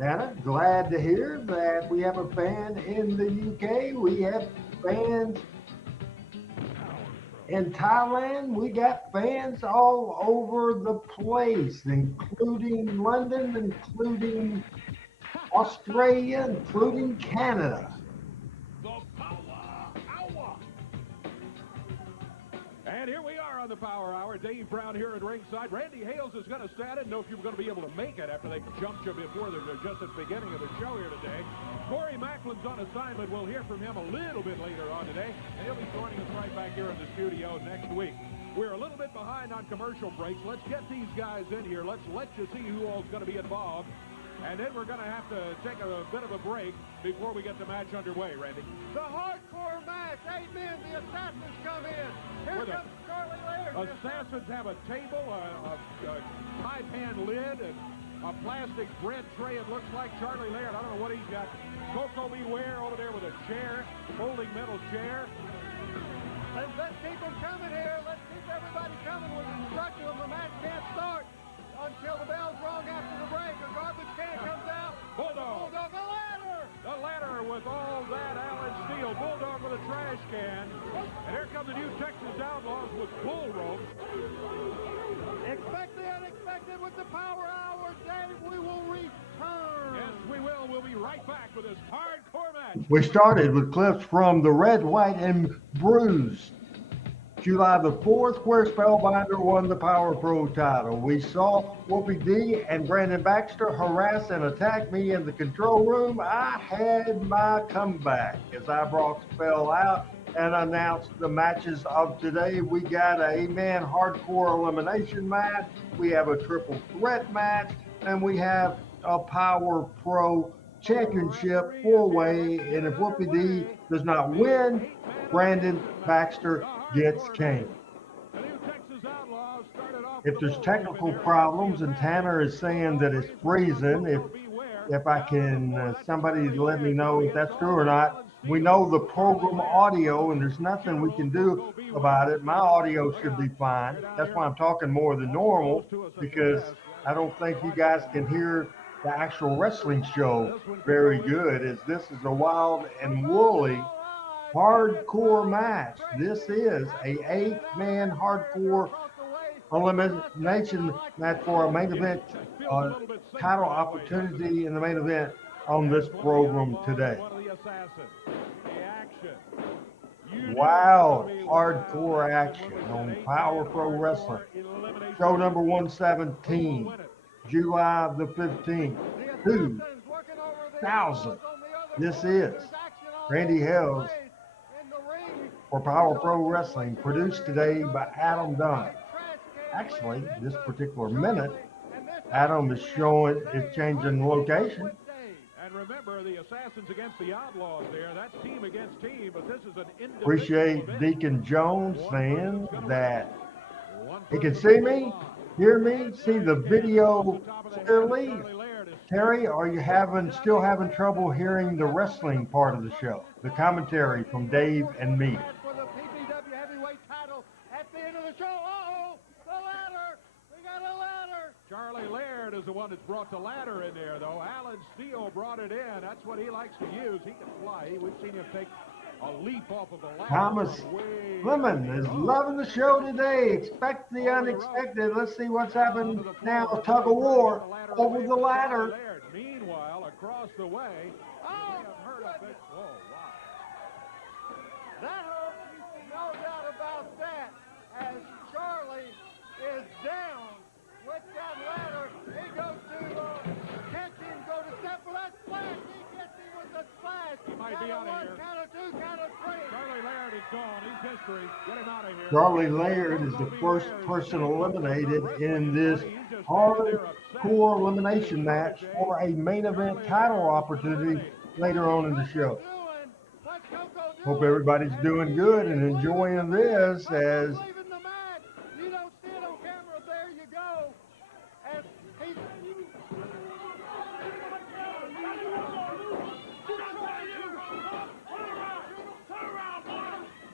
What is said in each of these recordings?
Anna, glad to hear that we have a fan in the UK. We have fans in Thailand. We got fans all over the place, including London, including Australia, including Canada. The Power Hour. And here we are on the Power Hour. Dave Brown here at ringside. Randy Hales is going to stand. I didn't know if you were going to be able to make it after they jumped you before just at the beginning of the show here today. Corey Macklin's on assignment. We'll hear from him a little bit later on today, and he'll be joining us right back here in the studio next week. We're a little bit behind on commercial breaks. Let's get these guys in here. Let's let you see who all's going to be involved. And then we're going to have to take a bit of a break before we get the match underway, Randy. The hardcore match. 8 men, the Assassins come in. Here comes Charlie Laird. Assassins have a table, a pie pan lid, and a plastic bread tray. It looks like Charlie Laird. I don't know what he's got. Koko Ware over there with a chair, folding metal chair. Let's keep them coming here. Let's keep everybody coming. We've instructed them. The match can't start until the bell's rung after the break. A garbage can comes out. Bulldog. Bulldog, the ladder. The ladder with all that Allen Steele. Bulldog with a trash can. And here come the new Texas Outlaws with bull rope. Expect the unexpected with the Power Hour, Dave. We will return. Yes, we will. We'll be right back with this hardcore match. We started with clips from the Red, White, and Bruised. July the 4th, where Spellbinder won the Power Pro title. We saw Whoopi D and Brandon Baxter harass and attack me in the control room. I had my comeback as I brought Spell out and announced the matches of today. We got a 8-man hardcore elimination match. We have a triple threat match, and we have a Power Pro championship 4-way. And if Whoopi D does not win, Brandon Baxter gets Kane. If there's technical problems and Tanner is saying that it's freezing, if I can, somebody let me know if that's true or not. We know the program audio, and there's nothing we can do about it. My audio should be fine. That's why I'm talking more than normal, because I don't think you guys can hear the actual wrestling show very good, as this is a wild and woolly hardcore match. This is a 8-man hardcore elimination match for a main event title opportunity in the main event on this program today. Wild hardcore action on Power Pro Wrestling. Show number 117, July the 15th, 2000. This is Randy Hales for Power Pro Wrestling, produced today by Adam Dunn. Actually, this particular minute, Adam is changing location. And remember, the Assassins against the Outlaws there. That's team against team, but this is an individual. Appreciate Deacon Jones saying that he can see me, hear me, see the video clearly. Terry, are you still having trouble hearing the wrestling part of the show? The commentary from Dave and me. For the PPW heavyweight title at the end of the show. Uh-oh, the ladder. We got a ladder. Charlie Laird is the one that's brought the ladder in there, though. Allen Steele brought it in. That's what he likes to use. He can fly. We've seen him take a leap off of a ladder. Thomas Lemon is loving the show today. Expect the unexpected. Let's see what's happening now. Tug of war over the ladder. Meanwhile, across the way, Oh, heard of it. Oh, wow. that hurt. No doubt about that. As Charlie is down with that ladder, he goes to catch him, go to step for that splash. He gets him with the splash. He might be out of here. Count of 2, count of 3. Charlie Laird is gone. He's history. Get him out of here. Charlie Laird is the first person eliminated in this hardcore elimination match for a main event title opportunity later on in the show. Hope everybody's doing good and enjoying this as Leaving the match. You don't see it on camera. There you go. As he's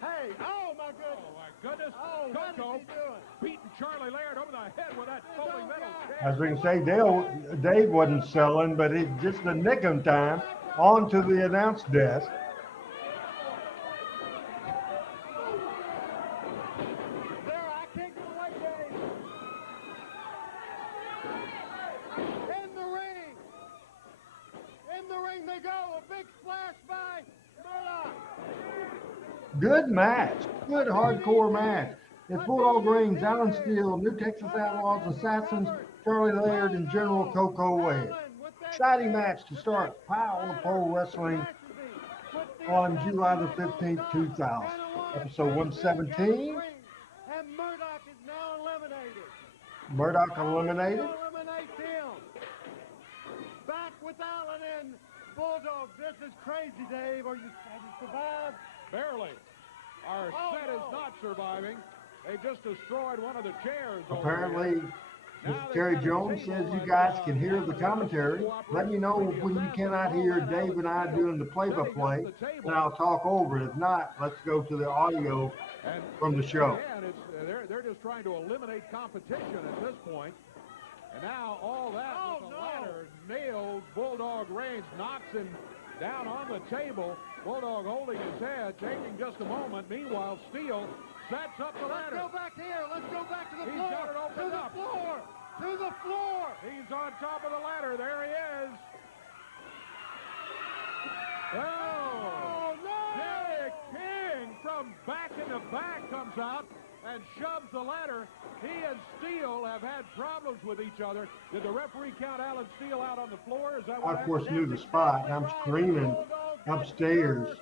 Hey, oh my goodness. Oh, my goodness. Oh, what is Koko. he doing? beating Charlie Laird over the head with that folding metal chair. As we can say, Dave wasn't selling, but it's just the nick of time onto the announce desk. There, I can't get away, Dave. In the ring they go. A big splash by Murdoch. Good match. Good hardcore match. It's Bulldog Rings, Alan Steele, New Texas Outlaws, Assassins, Charlie Laird, and General Koko Ware. Exciting match to start Power Pro Wrestling on July the 15th, 2000. Episode 117. And Murdoch is now eliminated. Murdoch eliminated. Eliminates him. Back with Allen and Bulldog. This is crazy, Dave. Have you survived? Barely. Our set is not surviving. They just destroyed one of the chairs. Apparently, Mr. Terry Jones says you guys can hear the commentary. Let me know when you cannot hear Dave and I doing the play-by-play, and I'll talk over it. If not, let's go to the audio from the show. Again, they're just trying to eliminate competition at this point. And now all that with the ladder nails Bulldog Reigns, knocks him down on the table. Bulldog holding his head, taking just a moment. Meanwhile, Steele sets up the ladder. Let's go back here. Let's go back to the He's floor. got it opened to the up. floor. To the floor. He's on top of the ladder. There he is. Oh, no. Derek King from back in the back comes out and shoves the ladder. He and Steele have had problems with each other. Did the referee count Alan Steele out on the floor? Is that what I, of course, knew the spot, and I'm screaming upstairs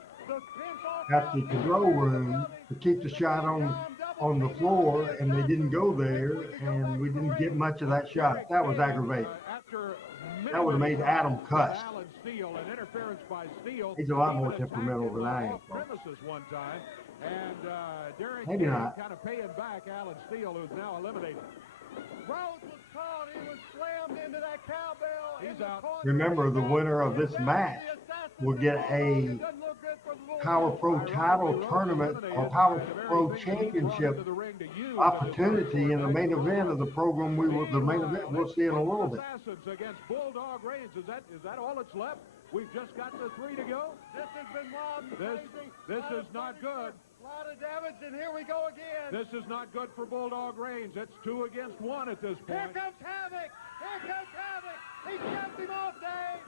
at the control room to keep the shot on the floor, and they didn't go there, and we didn't get much of that shot. That was aggravating. That would have made Adam cuss. Alan Steele, an interference by Steele. He's a lot more temperamental than I am. Premises one time, and Derek Maybe not. kind of paying back Alan Steele, who's now eliminated. Rhodes was caught. He was slammed into that cowbell. He's out. Remember, the winner of this match will get a Power Pro title tournament or Power Pro championship opportunity in the main event of the program. The main event we'll see in a little bit. Assassins against Bulldog Reigns. Is that all that's left? We've just got the 3 to go. This has been wild and crazy. This is not good. A lot of damage, and here we go again. This is not good for Bulldog Reigns. It's 2 against 1 at this Here point. comes Havoc. Here comes Havoc. He shoved him off, Dave.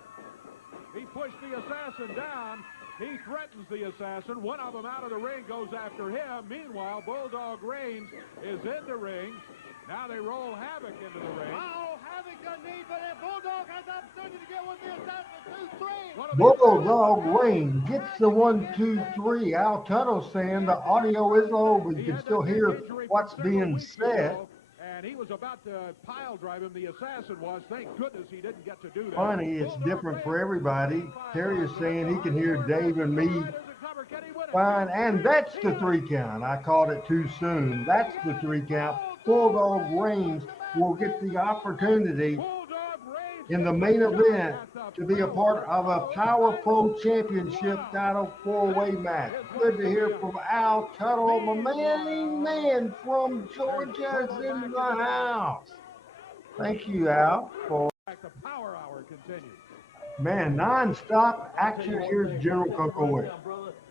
He pushed the assassin down. He threatens the assassin. One of them out of the ring goes after him. Meanwhile, Bulldog Reigns is in the ring. Now they roll Havoc into the ring. Oh, Havoc doesn't need, but Bulldog has the opportunity to get with the assassin. 2-3. Bulldog Reigns gets the 1, 2, 3. Al Tuttle saying the audio is low, but you can still hear what's being said. And he was about to pile drive him, the assassin was. Thank goodness he didn't get to do that. Funny, it's different for everybody. Terry is saying he can hear Dave and me fine, and that's the 3 count. I called it too soon. That's the 3 count. Bulldog Reigns will get the opportunity in the main event to be a part of a Power Pro Championship title 4-way match. Good to hear from Al Tuttle, my man from Georgia is in the house. Thank you, Al, for The power hour continues. man non-stop action. Here's General Koko Ware.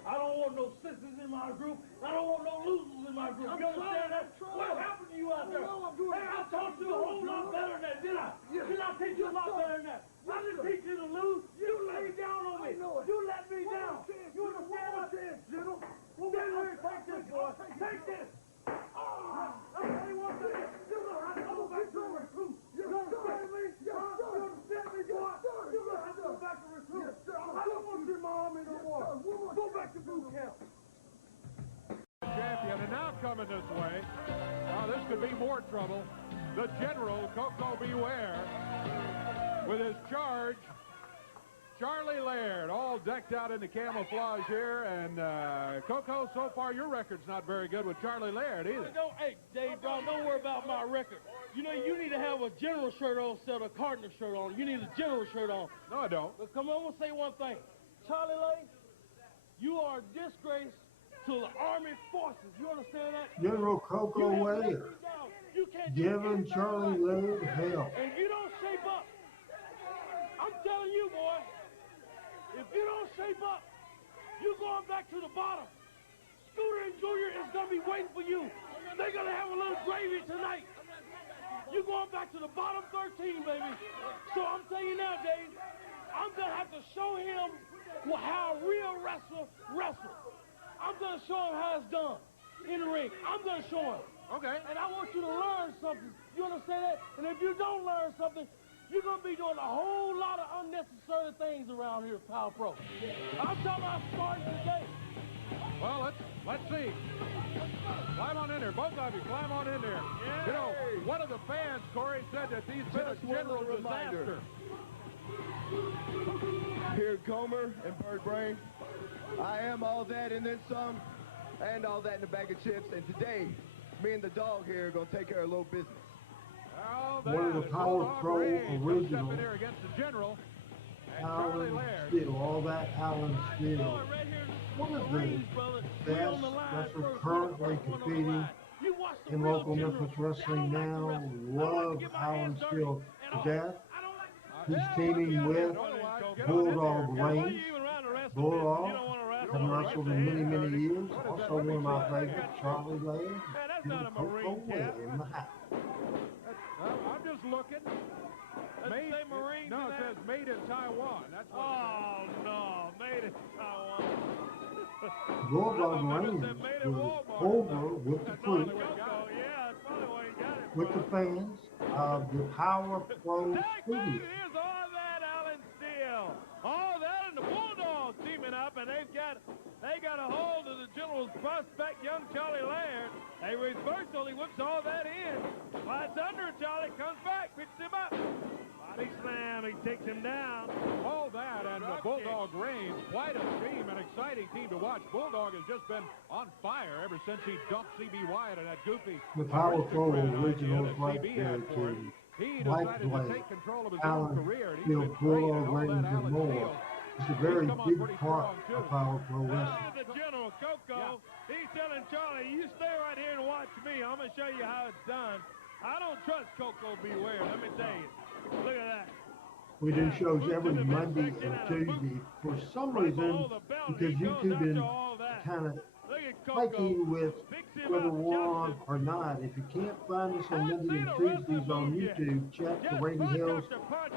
I don't want no sisters in my group. I don't want no losers in my group. You understand that? What happened to you out there? Hey, I taught you a whole lot better than that, did I? Did I teach you a lot better than that? I didn't teach you to lose. You laid down on me. You let me down. You understand what I said, General? Well, take this, boy. Take this. I'll tell you one thing. You know how to go back to recruit. You understand me? You understand me, boy? You know how to go back to recruit. I don't want you in my army no more. Go back to boot camp. Champion, and now coming this way. This could be more trouble. The General, Koko Beware, with his charge. Charlie Laird, all decked out in the camouflage here, and Koko, so far your record's not very good with Charlie Laird either. Hey, Dave Brown, don't worry about my record. You know, you need to have a general shirt on instead of a Cardinal shirt on. You need a general shirt on. No, I don't. But come on, I'm gonna say one thing. Charlie Laird, you are a disgrace to the Army forces. You understand that? General Koko Ware. giving Charlie Laird hell. And if you don't shape up, I'm telling you, boy, if you don't shape up, you're going back to the bottom. Scooter and Junior is going to be waiting for you. They're going to have a little gravy tonight. You're going back to the bottom 13, baby. So I'm telling you now, Dave, I'm going to have to show him how a real wrestler wrestles. I'm going to show him how it's done in the ring. I'm going to show him. Okay. And I want you to learn something. You understand that? And if you don't learn something, you're going to be doing a whole lot of unnecessary things around here at Power Pro. I'm talking about starting today. Well, let's see. Climb on in there. Both of you, climb on in there. Yeah. You know, one of the fans, Corey, said that he's been a general disaster. Here, Gomer and Bird Brain. I am all that and then some, and all that in a bag of chips. And today, me and the dog here are going to take care of a little business. Well, One of the Power Pro originals. Step in here against the general. And Charlie Alan Laird. Steele, all that Alan Steele. One of the best wrestlers currently competing in local Memphis wrestling now. Love Alan Steele to death. He's teaming with Bulldog Reigns. Bulldog has wrestled in many, many years. Also one of my favorites, Charlie Laird. Koko in the house. I'm just looking. Made, no, it says made in Taiwan. That's what Oh, no, made in Taiwan. Bulldog Reigns was over with the crew, Koko, yeah, that's probably why he got it. with the fans of the Power Pro Studio. Here's all that Alan Steele. All that and the Bulldogs teaming up, and they got a hold of the general's prospect, young Charlie Laird. They reverse only whips all that in. Slides under, Charlie comes back, picks him up. Body slam, he takes him down. all that and the Bulldog Reigns, quite a team, an exciting team to watch. Bulldog has just been on fire ever since he dumped CB Wyatt and that goofy The Power Pro aristocrat idea originals that right CB there had for him. too. He Like decided to Blake, take control of his own Alan career, and he's Steele, been great Bulldog at all Reigns, that and Alan more. Steele. It's a very come on big pretty part strong, too. of Power Pro Wrestling. Look at the general, Koko. He's telling Charlie, you stay right here and watch me. I'm going to show you how it's done. I don't trust Koko Beware, let me tell you. Look at that. We do shows every Monday and Tuesday. For some reason, because YouTube been kind of flaky with whether we're on or not. If you can't find us on Monday and Tuesdays on YouTube, check the Randy Hills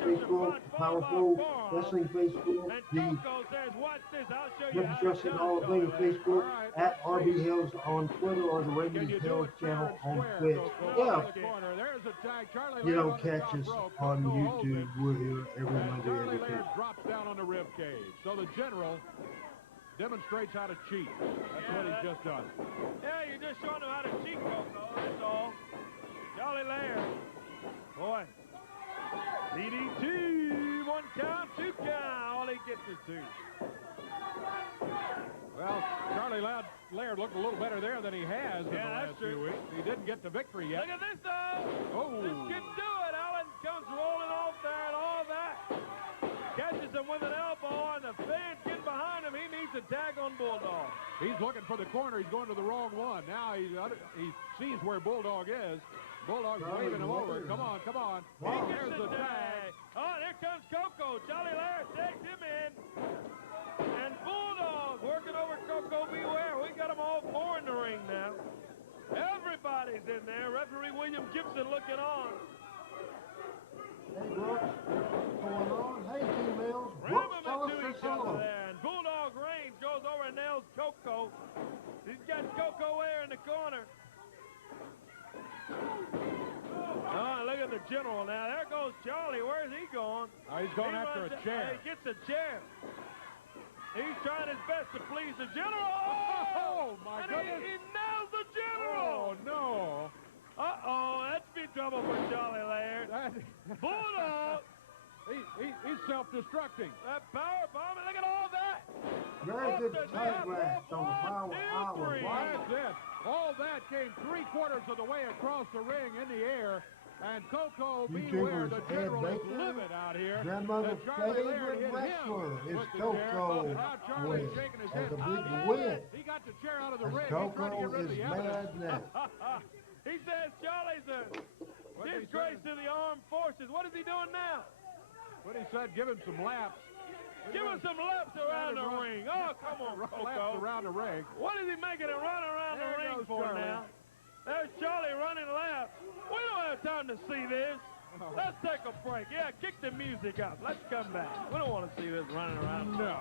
Facebook, Power Pro Wrestling Facebook, the Memphis Wrestling Hall of Fame Facebook, at RB Hills on Twitter, or the Randy Hills channel on Twitch. Yeah, you don't catch us on YouTube. We're here every Monday, every Tuesday. Drops down on the rib cage. So the general demonstrates how to cheat. That's what he's just done. Yeah, you're just showing him how to cheat, Koko, that's all. Charlie Laird. Boy. DDT, 1 count, 2 count. All he gets is 2. Well, Charlie Laird looked a little better there than he has in the last few weeks. He didn't get the victory yet. Look at this, though. Oh. This can do it. Allen comes rolling off there and all that. Catches him with an elbow, and the fans get behind him. He needs a tag on Bulldog. He's looking for the corner. He's going to the wrong one. Now he sees where Bulldog is. Bulldog's waving him over. Come on, come on. Wow. There's the tag. Oh, there comes Koko. Charlie Laird tags him in. And Bulldog working over Koko Beware. We got them all 4 in the ring now. Everybody's in there. Referee William Gibson looking on. Hey, Brooks, what's going on? Hey, females. Ram Brooks, them tell us into this each other hello. there. And Bulldog Reigns goes over and nails Koko. He's got Koko Ware in the corner. Oh, look at the general now. There goes Charlie. Where's he going? He's going after a chair. He gets a chair. He's trying his best to please the general. Oh, my and goodness. He nails the general. Oh, no. Uh-oh, that's be trouble for Charlie Laird. Bulldog. He's self-destructing. That power bomb. Look at all that. Very Off good the tag top match rope, on the Power 1, 2, Hour. 3. Wow. That's it. All that came 3/4 of the way across the ring in the air. And Koko Beware, the YouTubers general, Ed is Baker, livid out here. Grandmother's And Charlie Laird favorite hit him wrestler is with the chair. Koko. Now Charlie's Ware shaking his has head. a big Out win. it. He got the chair out of the As ring. He's trying to Koko get rid of is the evidence. mad now. He says Charlie's a disgrace to the armed forces. What is he doing now? What he said, give him some laps. Give him some laps around the ring. Oh, come on, Laps Koko. around the ring. What is he making him run around the ring for Charlie. now? There's Charlie running laps. We don't have time to see this. Let's take a break. Yeah, kick the music up. Let's come back. We don't want to see this running around. No.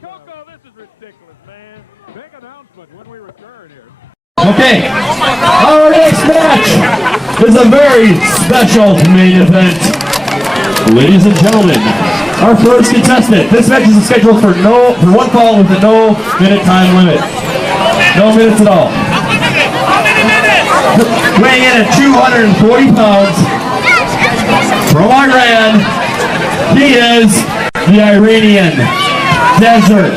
Koko, this is ridiculous, man. Big announcement when we return here. Okay, our next match is a very special main event. Ladies and gentlemen, our first contestant. This match is scheduled for one fall with a no-minute time limit. No minutes at all. Weighing in at 240 pounds, from Iran, he is the Iranian Desert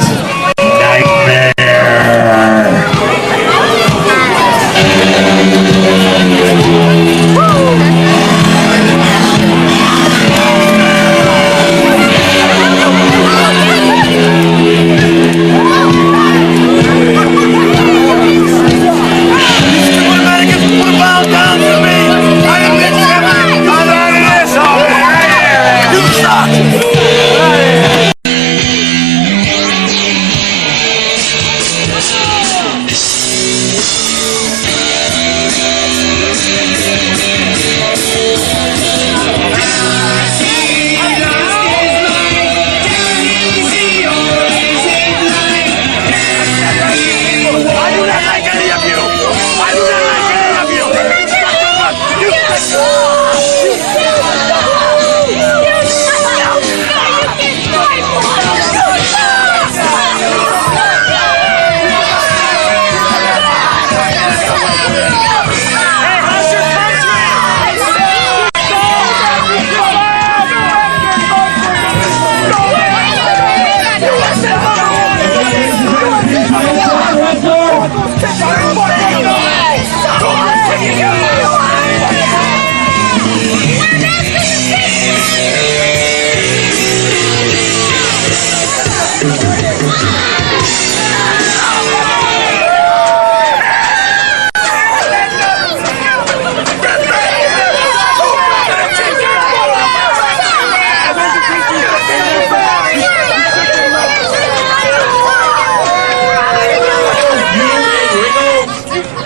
Nightmare.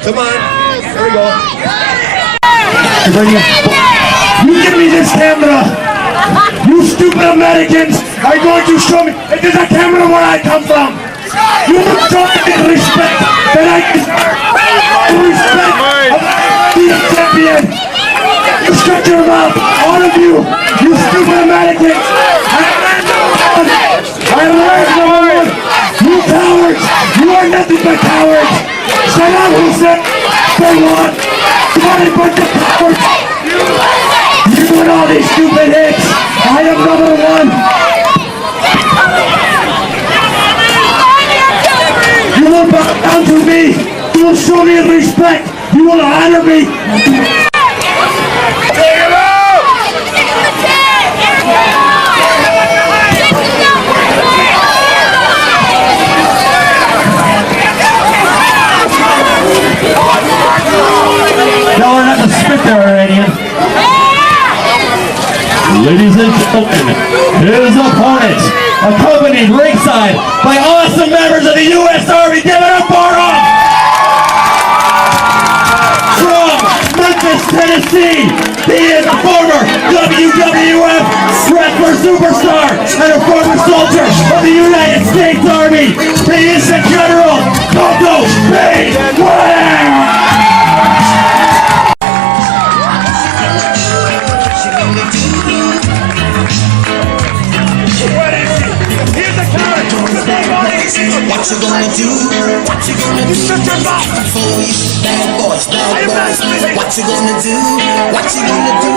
Come on, there we go. You give me this camera. You stupid Americans are going to show me. It is a camera where I come from. You will show me the respect that I deserve. Respect of the champion. You shut your mouth, all of you. You stupid Americans. I learned the word. You cowards. You are nothing but cowards. Saddam Hussein, they want. What a bunch of cowards. You doing all these stupid hits. I am number one. You will bow down to me. You will show me respect. You will honor me. Take him out! Y'all are not to spit there already. Ladies and gentlemen, his opponent, accompanied ringside by awesome members of the U.S. Army. Give it up for him! From Memphis, Tennessee, he is a former WWF wrestler superstar and a former soldier of the United States Army. He is the General Koko Ware! What you gonna do? What you gonna do? Shut your mouth! Bad boys, bad boys. What you gonna do? What you gonna do?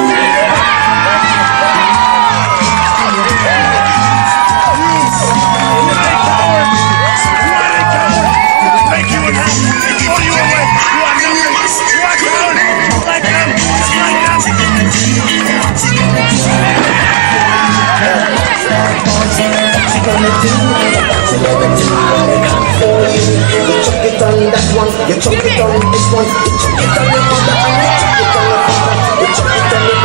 You chuck it on this one, you chuck it on your mother, and you chuck it on your father, you chuck it on your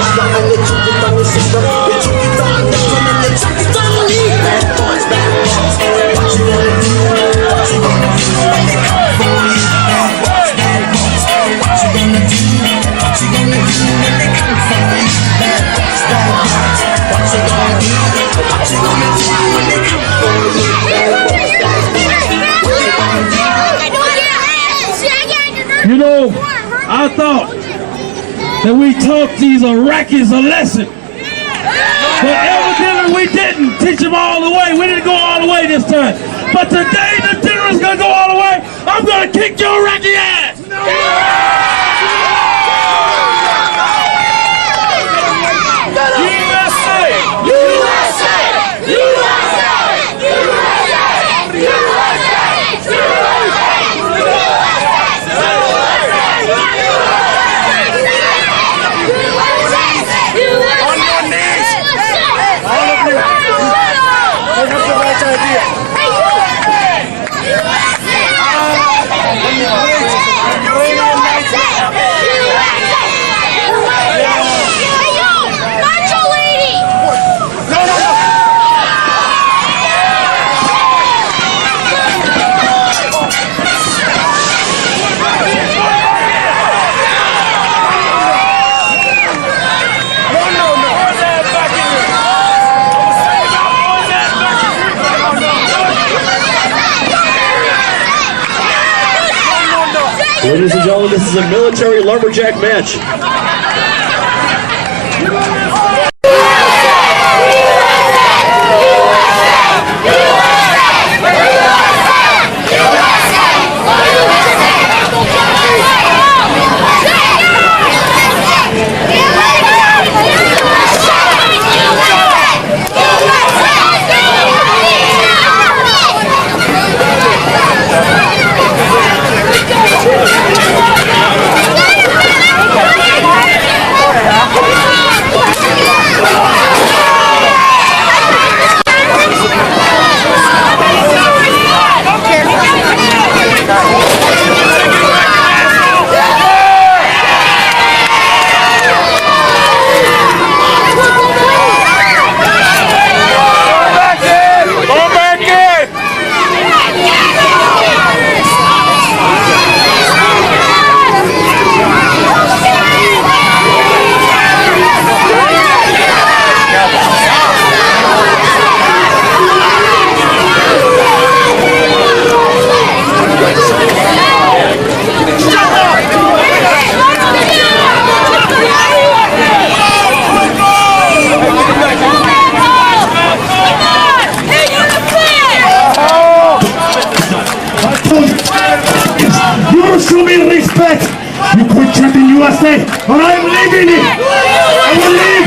I thought that we taught these Iraqis a lesson. But evidently we didn't teach them all the way. We didn't go all the way this time. But today the general's gonna go all the way. I'm gonna kick your Iraqi ass! Ladies and gentlemen, this is a military lumberjack match. Show me respect. You quit chanting USA, or I'm leaving it. I will leave.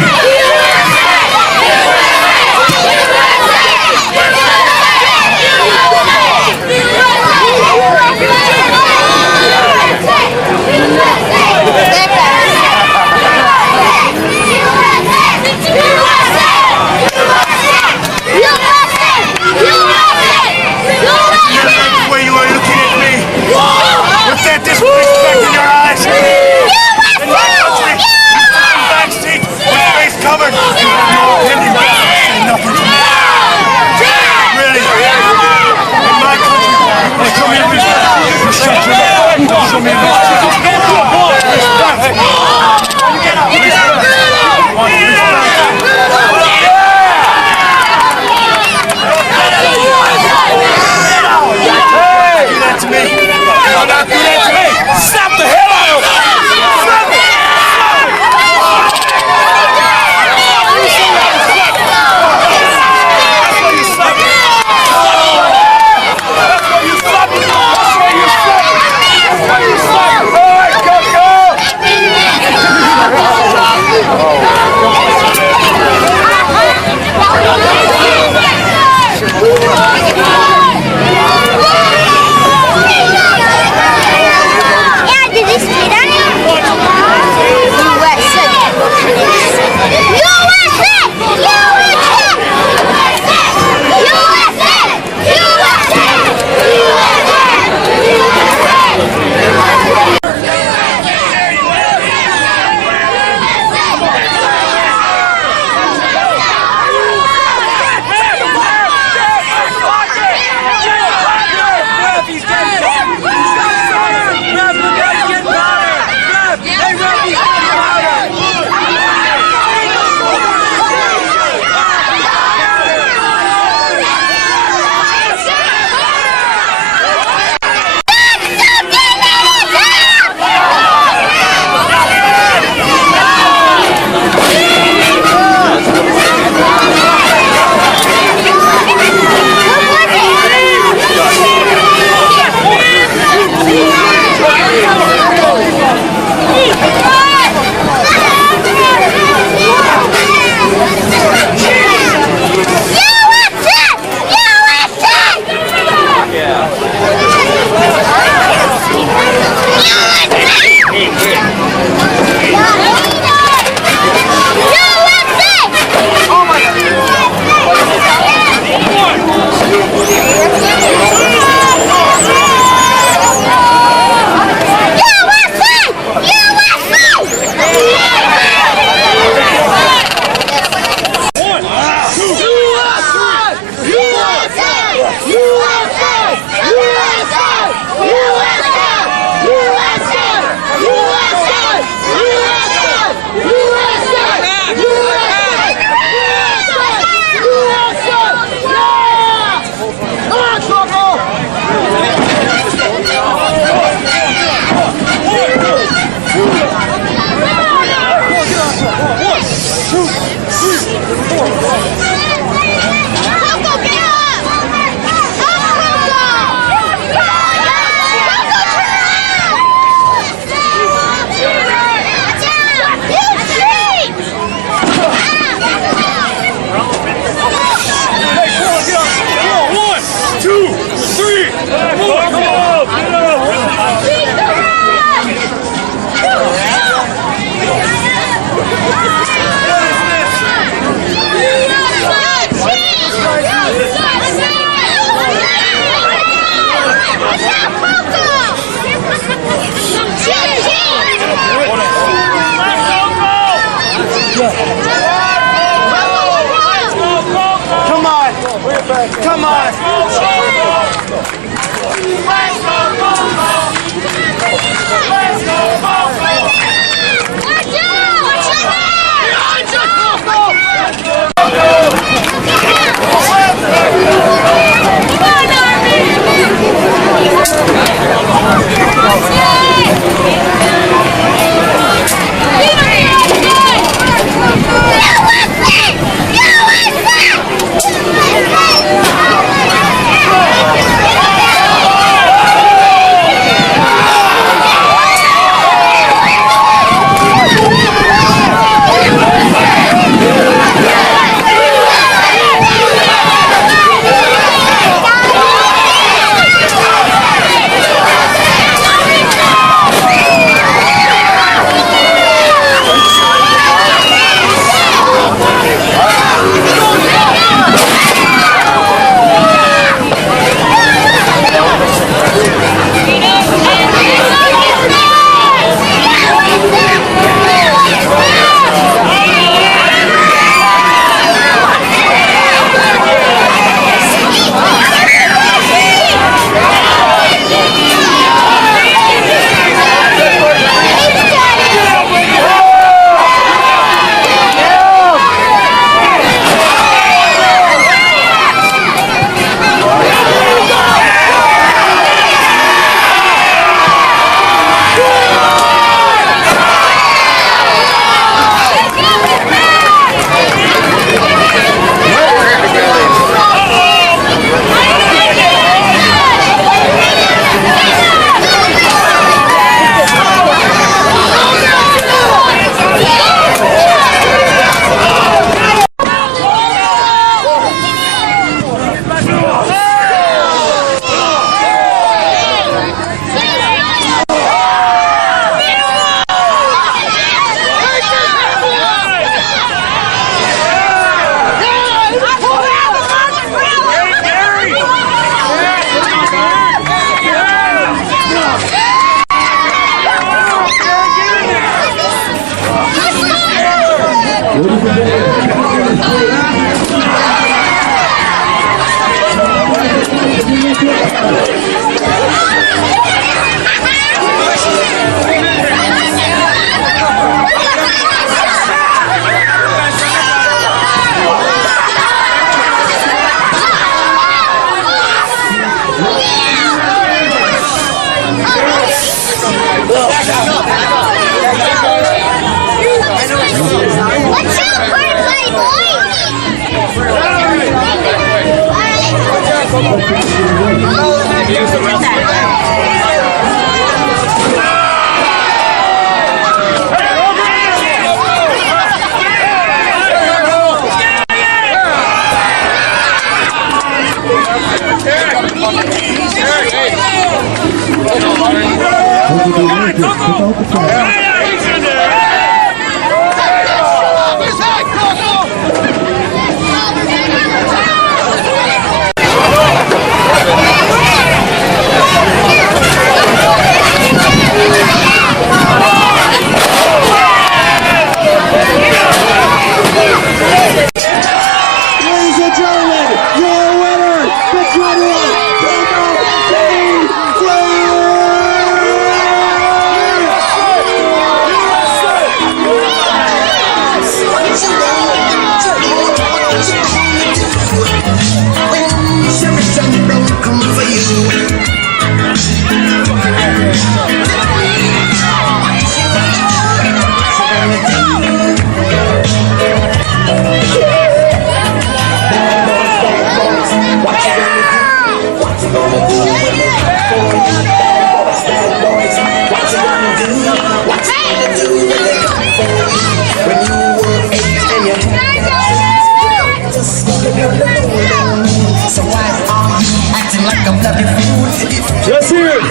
Let's hear it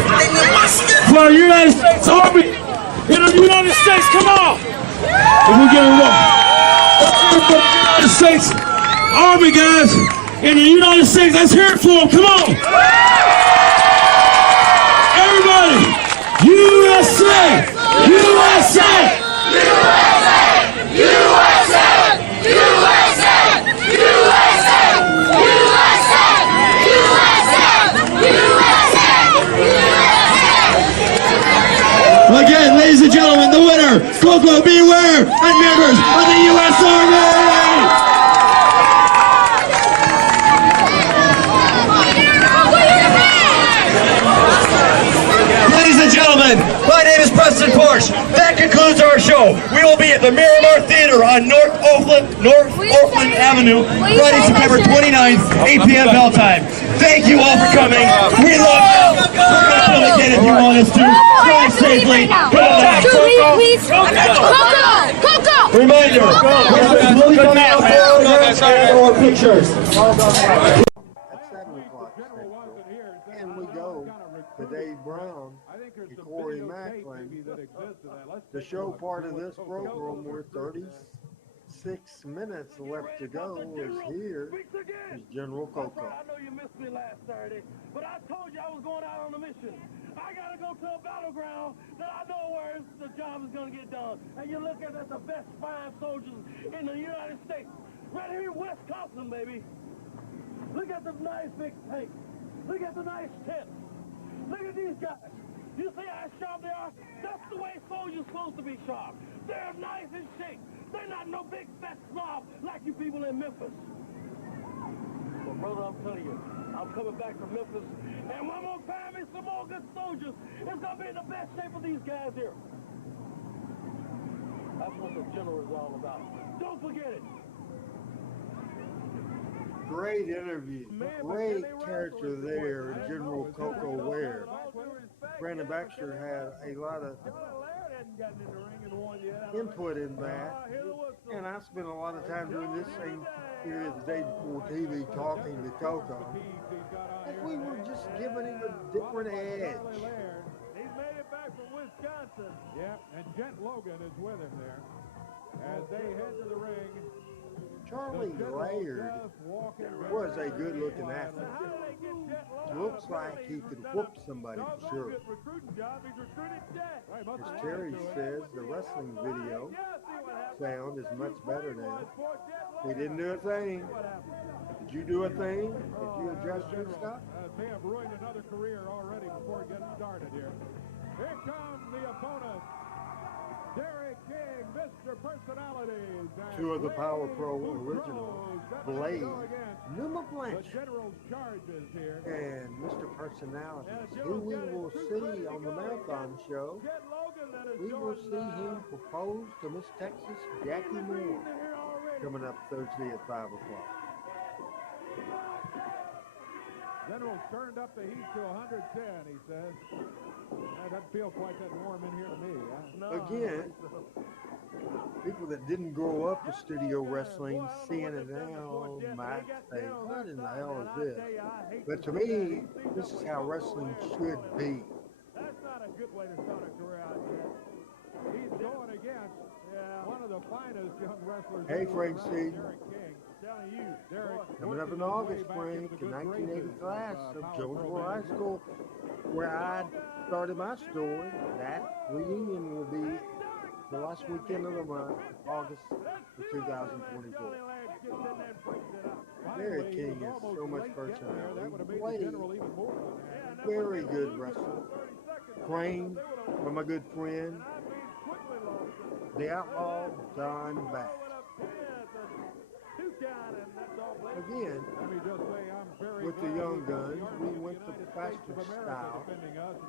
for the United States Army in the United States. Come on. If we get it wrong. Let's hear it for the United States Army, guys, in the United States. Let's hear it for them. Come on. Everybody. USA. USA. USA. USA. Again, ladies and gentlemen, the winner, Koko, Beware, and members of the U.S. Army! Ladies and gentlemen, my name is Preston Porsche. That concludes our show. We will be at the Miramar Theater on North Oakland Avenue, Friday, September 29th, 8 p.m. bell time. Thank you all for coming. We love you. We're going to come again if you want us to. Drive safely. Go back. Koko! Reminder, we'll be coming out for autographs or pictures. At 7 o'clock Central, and we go to Dave Brown and Corey Macklin. The show part of this program, we're 36 minutes left to go, is here is General Koko. I know you missed me last Saturday, but I told you I was going out on a mission. I got to go to a battleground that I know where the job is going to get done. And you look at the best 5 soldiers in the United States. Right here in Wisconsin, baby. Look at the nice big tank. Look at the nice tent. Look at these guys. You see how sharp they are? That's the way soldiers are supposed to be sharp. They're nice in shape. They're not no big fat slob like you people in Memphis. Well, brother, I'm telling you, I'm coming back from Memphis, and I'm going to find me some more good soldiers. It's going to be in the best shape of these guys here. That's what the general is all about. Don't forget it. Great interview, great character there, General Koko Ware. Brandon Baxter had a lot of input in that, and I spent a lot of time doing this thing here the day before TV talking to Koko, and we were just giving him a different edge. He's made it back from Wisconsin. Yeah, and Jet Logan is with him there as they head to the ring. Charlie Laird was a good-looking athlete. Looks like he could whoop somebody for sure. As Terry says, the wrestling video sound is much better now. He didn't do a thing. Did you do a thing? Did you adjust your stuff? May have ruined another career already before it gets started here. Here comes the opponent. Derek King, Mr. Personalities. Two of the Power Pro originals, Blade, Numa Blanche, and Mr. Personalities, who we will see on the Marathon Show. We will see him propose to Miss Texas, Jackie Moore, coming up Thursday at 5 o'clock. General's turned up the heat to 110, he says. That doesn't feel quite that warm in here to me. Huh? Again, people that didn't grow up with studio wrestling, seeing it now, might say, what in the hell is this? But to me, this is how wrestling should be. That's not a good way to start a career out here. He's going against one of the finest young wrestlers. Hey, Frank C. Derek King. Telling you, Derek. Coming up in August, Frank, the 1980 class of Jonesboro High School, where I started my story. That reunion will be the last weekend of the month, August of 2024. Derek King has so much personality. Blade, very good wrestler. Trained by my good friend, the Outlaw Don Bass. Again, with the Young Guns, we went the faster style.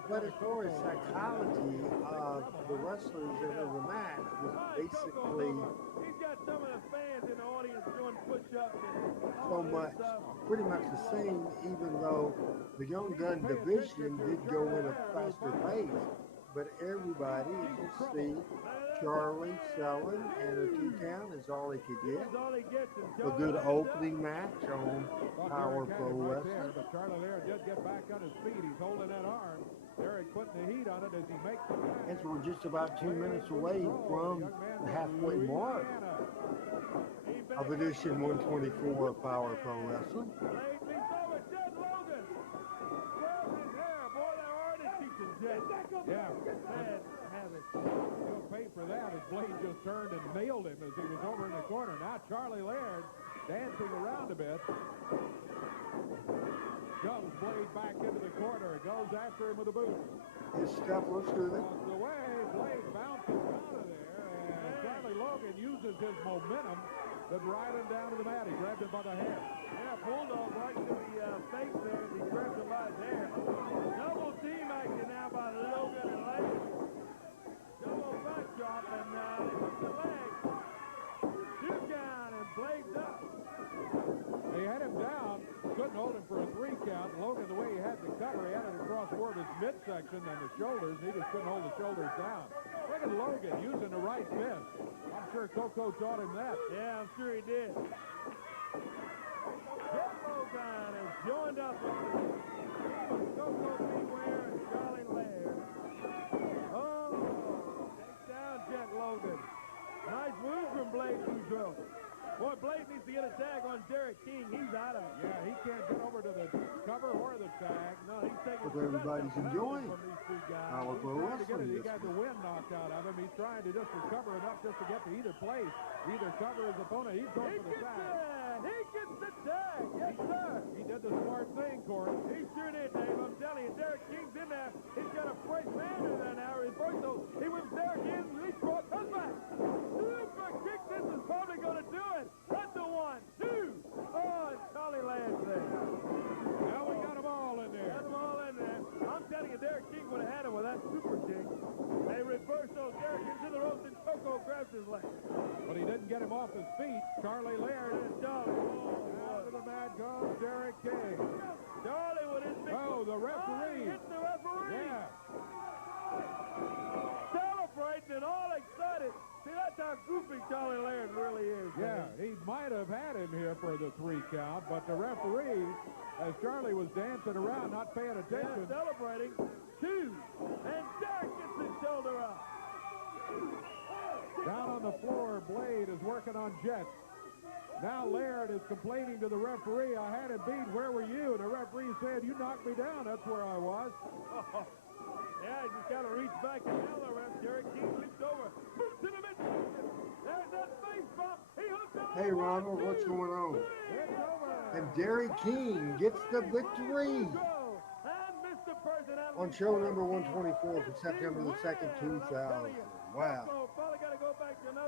But as far as psychology of the wrestlers in the match was basically so much, pretty much the same, even though the Young Gun division did go in a faster pace. But everybody, as you see, Charlie selling, and a 2 count is all he could get. A good opening match on Power Pro Wrestling. But Charlie Laird did get back on his feet. He's holding that arm. Derek putting the heat on it as he makes the match. As we're just about 2 minutes away from the halfway mark of edition 124 of Power Pro Wrestling. Yeah, he'll pay for that as Blade just turned and nailed him as he was over in the corner. Now Charlie Laird dancing around a bit. Shoves Blade back into the corner. Goes after him with a boot. His stuff looks good. Off the way, Blade bounces out of there, and Charlie Logan uses his momentum to ride him down to the mat. He grabbed him by the hair. Yeah, Bulldog right to the face there, and he grabbed him by his hair. Double team action now by Logan and Laird. Double back drop, and they hook the leg. 2 count, and Blade's up. They had him down, couldn't hold him for a 3 count. Logan, the way he had the cover, he had it across more of his midsection than the shoulders. He just couldn't hold the shoulders down. Look at Logan using the right fist. I'm sure Koko taught him that. Yeah, I'm sure he did. Jeff Logan has joined up with the team of Koko, Ware, and Charlie Laird. Oh, takes down Jet Logan. Nice move from Blade Boudreaux. Boy, Blade needs to get a tag on Derek King. He's out of it. Yeah, he can't get over to the cover or the tag. No, he's taking Hope everybody's enjoying Power Pro Wrestling. He got the wind knocked out of him. He's trying to just recover enough just to get to either place. Either cover his opponent. He's going for the tag. He gets the tag. Yes, sir. He did the smart thing, Corey. He sure did, Dave. I'm telling you, Derek King's in there. He's got a fresh man in there now. He whips Derek in. He comes back. Super kick. This is probably going to do it. That's a 1, 2. Oh, and Charlie Laird's there. Now we got them all in there. Got them all in there. I'm telling you, Derek King would have had him with that super kick. They reverse those Derek into the ropes, and Koko grabs his leg. But he didn't get him off his feet. Charlie Laird And Charlie. out of the mat goes Derek King. Charlie with his big... Oh, the referee. He hit the referee. Yeah. Celebrating and all excited. See, that's how goofy Charlie Laird really is. Yeah, man. he might have had him here for the 3 count, but the referee, as Charlie was dancing around, not paying attention. Yeah, celebrating. 2. And Derek gets his shoulder up. Down on the floor, Blade is working on Jet. Now Laird is complaining to the referee. I had him beat. Where were you? And the referee said, you knocked me down. That's where I was. Yeah, he just got to reach back and nail the ref. Derek King leaps over. Boot to the midsection. There's that face bump. He hooked on. Hey, Ronald, what's going on? It's over. And Derek King gets the victory And Mr. Personality. on show number 124 for September the 2nd, 2000. Wow.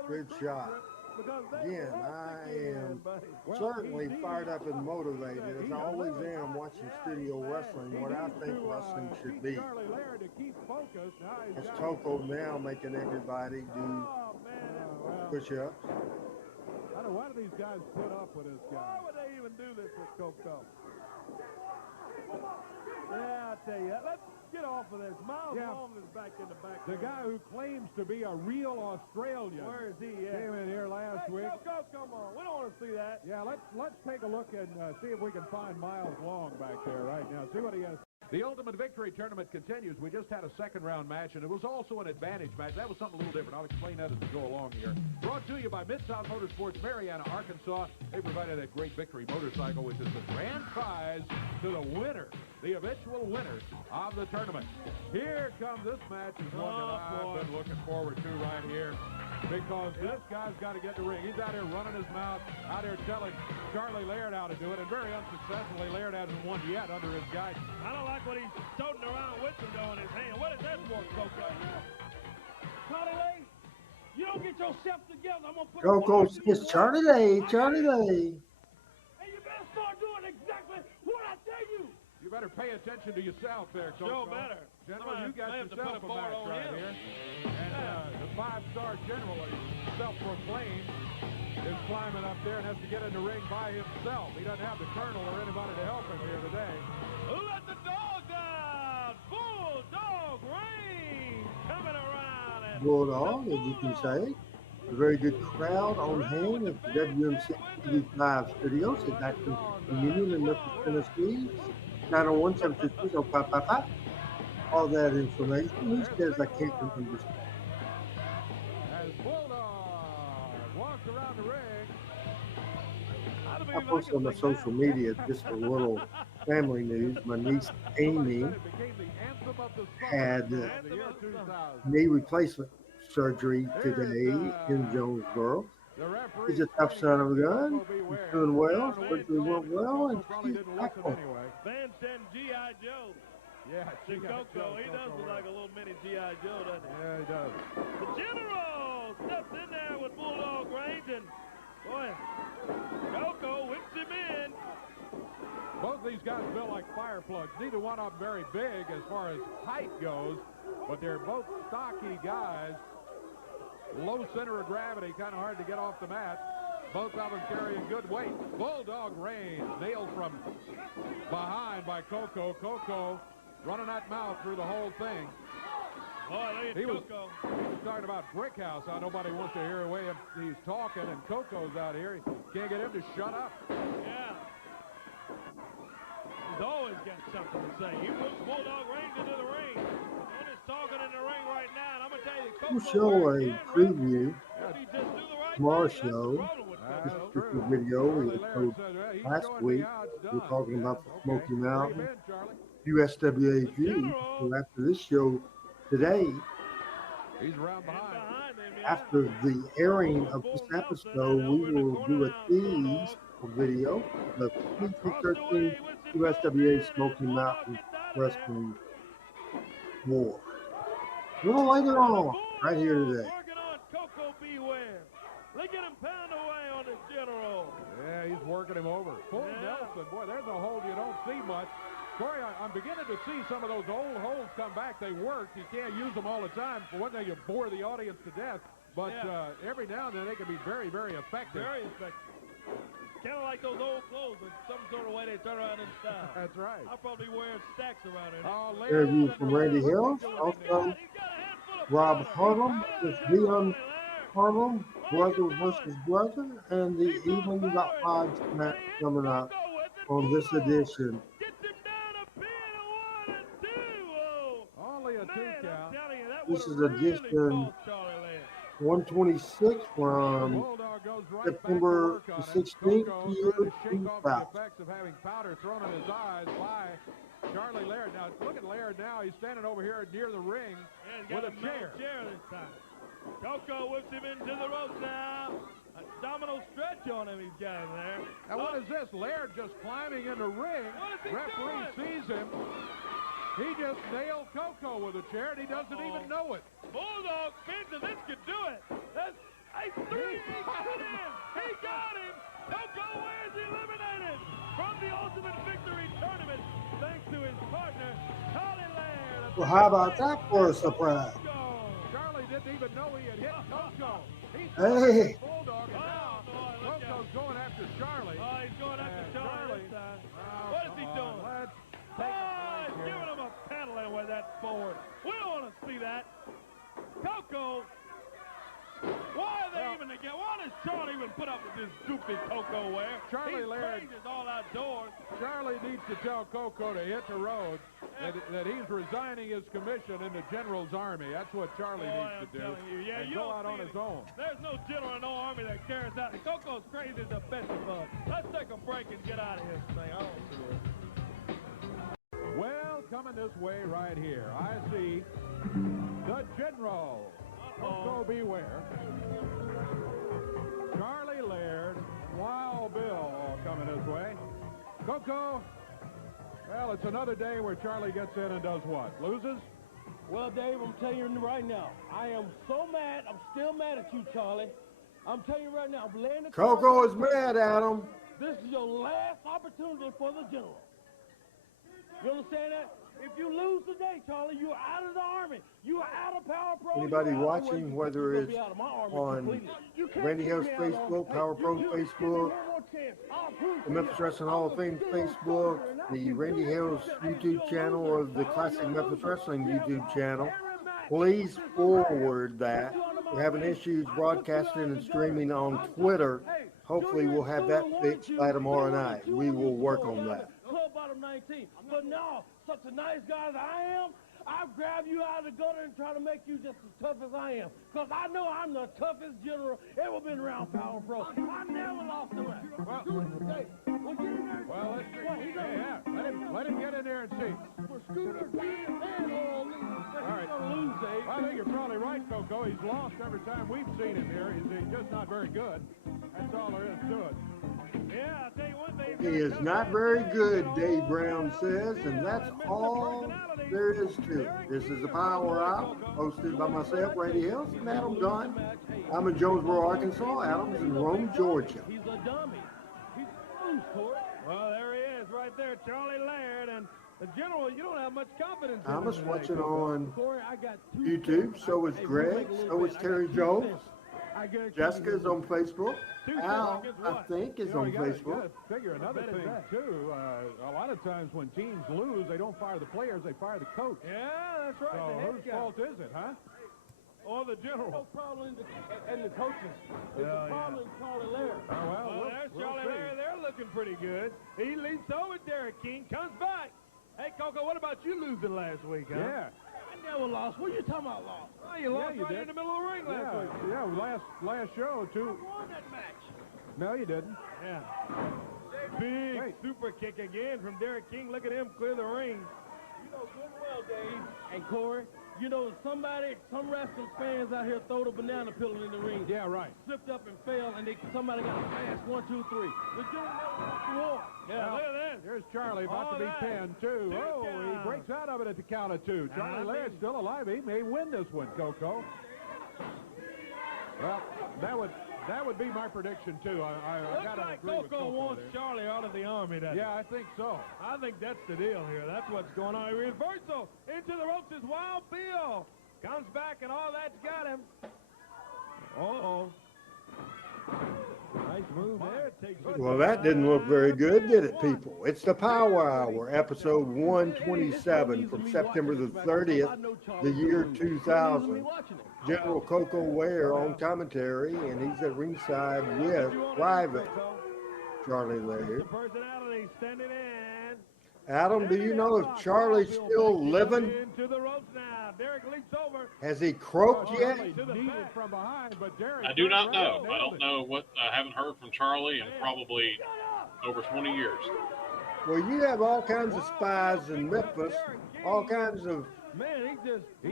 Good shot. Again, I am certainly fired up and motivated, as I always am, watching studio wrestling, what I think wrestling should be. It's Koko now making everybody do push-ups. I don't know, why do these guys put up with this guy? Why would they even do this with Koko? Yeah, I tell you, let's get off of this. Miles Long is back in the back. The guy who claims to be a real Australian. Where is he at? Came in here last week. Koko, come on. We don't want to see that. Yeah, let's take a look and see if we can find Miles Long back there right now. See what he has. The Ultimate Victory Tournament continues. We just had a second-round match, and it was also an advantage match. That was something a little different. I'll explain that as we go along here. Brought to you by Mid-South Motorsports, Mariana, Arkansas. They provided that great victory motorcycle, which is the grand prize to the winner, the eventual winner of the tournament. Here comes this match. Is one that I've been looking forward to right here, because this guy's got to get in the ring. He's out here running his mouth, out here telling Charlie Laird how to do it, and very unsuccessfully. Laird hasn't won yet under his guidance. I don't like what he's toting around with him though in his hand. What is that for, Koko? Charlie Lee, you don't get yourself together. I'm gonna put Koko says, Charlie Day, Charlie Day. Hey, you better start doing exactly what I tell you. You better pay attention to yourself there, Koko. Sure better. General, you got have to put yourself a a bar match on right him. here. And the five-star general, self-proclaimed, is climbing up there and has to get in the ring by himself. He doesn't have the colonel or anybody to help him here today. Who let the dog out? Bulldog Rain coming around. And Bulldog, as you can say. A very good crowd on hand at the WMC 85 studios at Action Communion in Memphis, Tennessee. 901-723-0555. All that information. Who says I can't remember? As Bulldog walks around the ring. I posted on my social media just a little family news. My niece Amy had knee replacement surgery today in Jonesboro. He's a tough son of a gun. He's doing well. Surgery went well, and she's back home. Van send G.I. Joe. Yeah, To Koko, he does look like a little mini G.I. Joe, doesn't he? Yeah, he does. The General steps in there with Bulldog Range, and boy, Koko whips him in. Both these guys built like fire plugs. Neither one of them very big as far as height goes, but they're both stocky guys. Low center of gravity, kind of hard to get off the mat. Both of them carrying good weight. Bulldog Rain nailed from behind by Koko. Koko running that mouth through the whole thing. Boy, look at Koko. He was talking about Brick House, how nobody wants to hear the way he's talking, and Koko's out here. He can't get him to shut up. Yeah. He's always got something to say. He moves Bulldog Range into the ring. And is talking in the ring right now, and I'm going to tell you, Koko. We'll show a preview tomorrow's show. This is the video we showed last week. We're talking about the Smoky Mountain USWA feud. So after this show today, He's around behind. after the airing of this episode, we will do a tease video of the 2013 USWA Smoky Mountain Wrestling War. A little later on, right here today. Working on Koko Beware. Look at him pound away on the General. Yeah, he's working him over. Full Nelson. Boy, there's a hold you don't see much. Corey, I'm beginning to see some of those old holds come back. They work. You can't use them all the time. For one thing, you bore the audience to death. But every now and then, they can be very, very effective. Very effective. Kind of like those old clothes, in some sort of way they turn around in style. That's right. I'll probably wear stacks around it. Interview from Randy Hill. Also, Rob Harlem with Leon Harlem, brother versus brother, and the Even Got Odds match coming up on this edition. Only a 2 count. This is edition 126 from Bulldog goes right September back to work on the it. 16th, Koko year trying to shake off the 2000. effects of having powder thrown in his eyes by Charlie Laird. Now, look at Laird now. He's standing over here near the ring with a chair. this time. Koko whips him into the ropes now. Abdominal stretch on him. He's got him there. And what is this? Laird just climbing in the ring. What is he Referee doing? sees him. He just nailed Koko with a chair, and he doesn't even know it. Bulldog spins, and this could do it. That's a three. He got him. He got him. Koko Ware is eliminated from the Ultimate Victory Tournament thanks to his partner, Charlie Laird. Well, how about that for a surprise? Charlie didn't even know he had hit Koko. Hey. Bulldog, and now Koko's going after Charlie. Oh, he's going after Charlie this time. What is he doing? Let's Oh, he's giving him a paddling with that forward. We don't want to see that. Koko, why are they even together? Why does Charlie even put up with this stupid Koko Ware? Charlie Laird. He's all outdoors. Charlie needs to tell Koko to hit the road, that he's resigning his commission in the General's Army. That's what Charlie needs to do. Telling you. Yeah, and you go don't out on see his own. There's no general in no army that carries out. Koko's crazy as a best of us. Let's take a break and get out of here, thing. I don't see this. Well, coming this way right here, I see the General. Koko Beware. Charlie Laird, Wild Bill all coming this way. Koko, well, it's another day where Charlie gets in and does what? Loses? Well, Dave, I'm telling you right now, I am so mad. I'm still mad at you, Charlie. I'm telling you right now, I'm laying the Koko is mad at him. This is your last opportunity for the general. You understand that? If you lose today, Charlie, you're out of the Army. You're out of Power Pro. Anybody watching, whether it's on Randy Hill's Facebook, Power Pro Facebook, the Memphis Wrestling Hall of Fame Facebook, the Randy Hill's YouTube channel, or the Classic Memphis Wrestling YouTube channel, please forward that. We're having issues broadcasting and streaming on Twitter. Hopefully we'll have that fixed by tomorrow night. We will work on that. Club bottom 19. But no, such a nice guy as I am, I'll grab you out of the gutter and try to make you just as tough as I am. Because I know I'm the toughest general ever been around Power Pro. I never lost a match. Well, Do it today. Well, get in there. well, let's see. Yeah, let him get in there and see. All right. Lose, Dave. I think you're probably right, Koko. He's lost every time we've seen him here. He's just not very good. That's all there is to it. Yeah, I'll tell you one thing. He is not very good, Dave Brown says, and that's all there is to it. This is the Power Hour, hosted by myself, Randy Hills, and Adam Dunn. I'm in Jonesboro, Arkansas. Adam's in Rome, Georgia. He's a dummy. He's loose, Corey. Well, there he is right there, Charlie Laird. And the general, you don't have much confidence in Thomas him watching today, on Corey, I got two YouTube. So is Greg. So is Terry Jones. I guarantee Jessica's you- on Facebook. Two Al, seconds, I what? think, is You know, on you gotta Facebook. figure another bet is thing, that? too. A lot of times when teams lose, they don't fire the players, they fire the coach. Yeah, that's right. So the head whose guy. fault is it, huh? Or the general. No problem in the coaches. It's a problem in Charlie Laird. Oh, well, there's we'll Charlie see. Laird. They're looking pretty good. He leads over Derek King, comes back. Hey, Koko, what about you losing last week, huh? Yeah. I never lost. What are you talking about, lost? Oh, you lost you right did. in the middle of the ring last week. Yeah, last show, too. I won that match. No, you didn't. Yeah. Big Wait. super kick again from Derek King. Look at him clear the ring. You know good and well, Dave. And Corey, you know some wrestling fans out here throw the banana peel in the ring. Yeah, right. Slipped up and fell, and somebody got a smash. 1, 2, 3. The general never lost the war. Yeah, Well, look at that. Here's Charlie about to be All right. pinned, too. Two Oh, he count. breaks out of it at the count of two. Charlie Laird's still alive. He may win this one, Koko. Well, that would be my prediction, too. I Looks got to like agree with Koko Koko wants there. Charlie out of the Army, doesn't Yeah, I think so. I think that's the deal here. That's what's going on. Reversal into the ropes is Wild Bill. Comes back, and all that's got him. Uh-oh. Nice move there. Takes it. Well, that didn't look very good, did it, people? It's the Power Hour, episode 127 from September the 30th, the year 2000. General Koko Ware on commentary, and he's at ringside with Private Charlie Laird. Personality standing in. Adam, do you know if Charlie's still living? Into the ropes now. Derek leaps over. Has he croaked yet? From behind, but Derek I do not know. I don't know what. I haven't heard from Charlie in probably over 20 years. Well, you have all kinds of spies in Memphis, all kinds of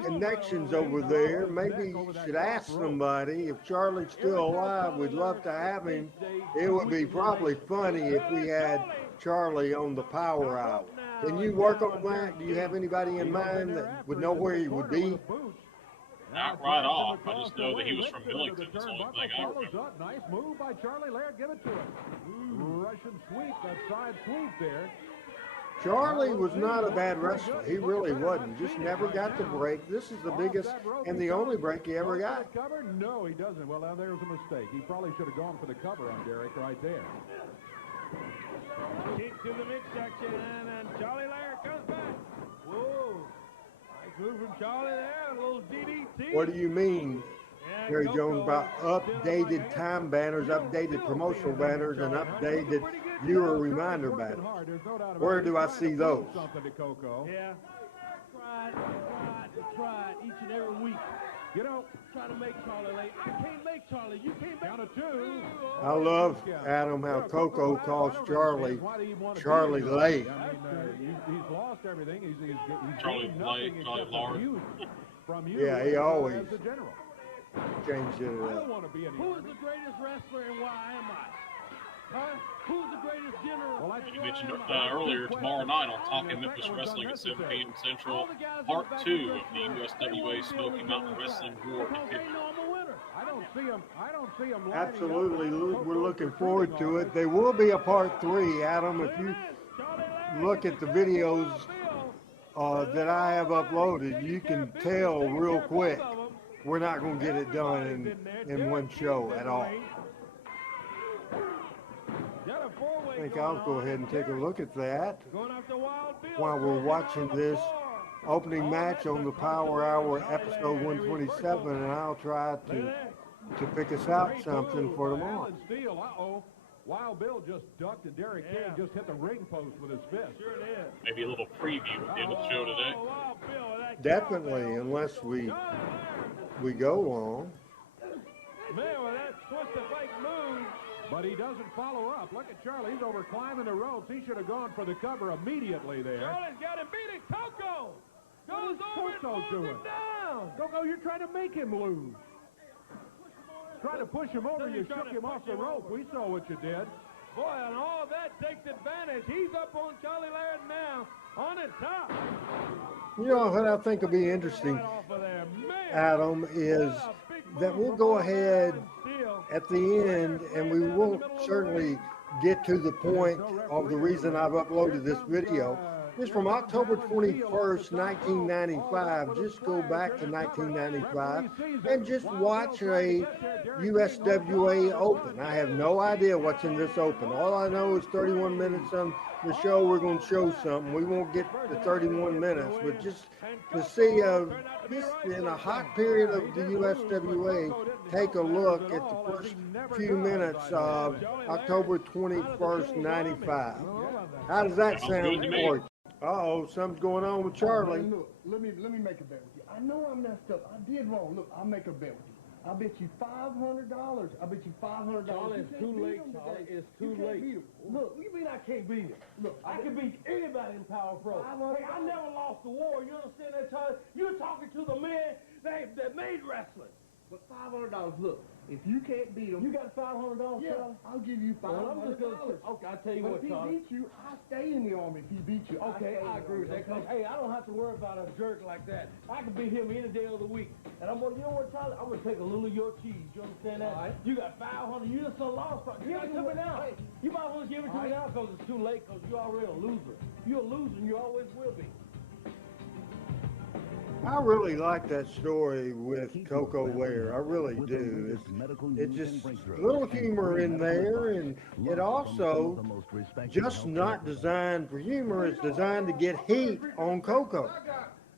connections over there. Maybe you should ask somebody if Charlie's still alive. We'd love to have him. It would be probably funny if we had Charlie on the Power Hour. Can you work on that? Do you have anybody in mind that would know where he would be? Not right off. I just know that he was from Millington. That's the only thing I remember. Nice move by Charlie Laird. Give it to him. Russian sweep, that side sweep there. Charlie was not a bad wrestler. He really wasn't. Just never got the break. This is the biggest and the only break he ever got. Cover? No, he doesn't. Well, now there's a mistake. He probably should have gone for the cover on Derek right there. Kick to the midsection, and then Charlie Laird comes back. Whoa. Nice move from Charlie there. A little DDT. What do you mean, Jerry Jones, about updated time banners, updated promotional banners, and updated viewer reminder banners? Where do I see those? Yeah. Try it each and every week. You know, Try to make Charlie late. I can't make Charlie. You can't make. down to two. I love, Adam, how Koko calls Charlie Lay. He's lost everything. He's Charlie Lay, Charlie Lard. From you. Yeah, he always as the general. changed it I don't up. want to be any. Who is the greatest wrestler and why am I? Huh? Who's the greatest general? Well, You mentioned earlier tomorrow night on Talking Memphis Wrestling at 7 p.m. Central, Part 2 of the USWA Smoky Mountain Wrestling War continues. I don't see him. Absolutely, we're looking forward to it. There will be a part 3, Adam. If you look at the videos that I have uploaded, you can tell real quick we're not going to get it done in one show at all. I think I'll go ahead and take a look at that while we're watching this opening match on the Power Hour episode 127, and I'll try to pick us out something for tomorrow. Uh-oh. Wild Bill just ducked, and Derek King just hit the ring post with his fist. Sure did. Maybe a little preview at the end of the show today. Definitely, unless we go long. Man, well, that twist of fake move. But he doesn't follow up. Look at Charlie. He's over climbing the ropes. He should have gone for the cover immediately there. Charlie's got him beating. Koko goes over and Koko moves doing? him down. Koko, you're trying to make him lose. Trying to push him over. You shook him off the rope. We saw what you did. Boy, and all that takes advantage. He's up on Charlie Laird now on his top. You know what I think will be interesting, Adam, is that we'll go ahead at the end and we won't certainly get to the point of the reason I've uploaded this video. It's from October 21st, 1995. Just go back to 1995 and just watch a USWA Open. I have no idea what's in this Open. All I know is 31 minutes on the show. We're going to show something. We won't get the 31 minutes, but just to see this in a hot period of the USWA, take a look at the first few minutes of October 21st, 95. How does that sound for you? Uh-oh, something's going on with Charlie. Look, let me make a bet with you. I know I messed up. I did wrong. Look, I'll make a bet with you. I bet you $500. I bet you $500. Charlie, it's too late, Charlie. It's too late. Look, what do you mean I can't beat him? Look, I can beat anybody in Power Pro. Hey, I never lost the war. You understand that, Charlie? You're talking to the man that made wrestling. But $500, look, if you can't beat him, You got $500, yeah, Charlie? I'll give you $500. Well, I'm just gonna. Okay, I'll tell you But what, if he Charlie. beats you, I stay in the Army if he beats you. Okay, I agree with that. Cause, hey, I don't have to worry about a jerk like that. I can beat him any day of the week. And I'm gonna, you know what, Charlie? I'm gonna take a little of your cheese. You understand that? All right. You got 500. You just a lost. Give it to me now. Hey. You might want to give it to me now because it's too late. Because you're already a loser. You're a loser, and you always will be. I really like that story with Koko Ware. I really do. It's just a little humor in there, and it also just not designed for humor. It's designed to get heat on Koko.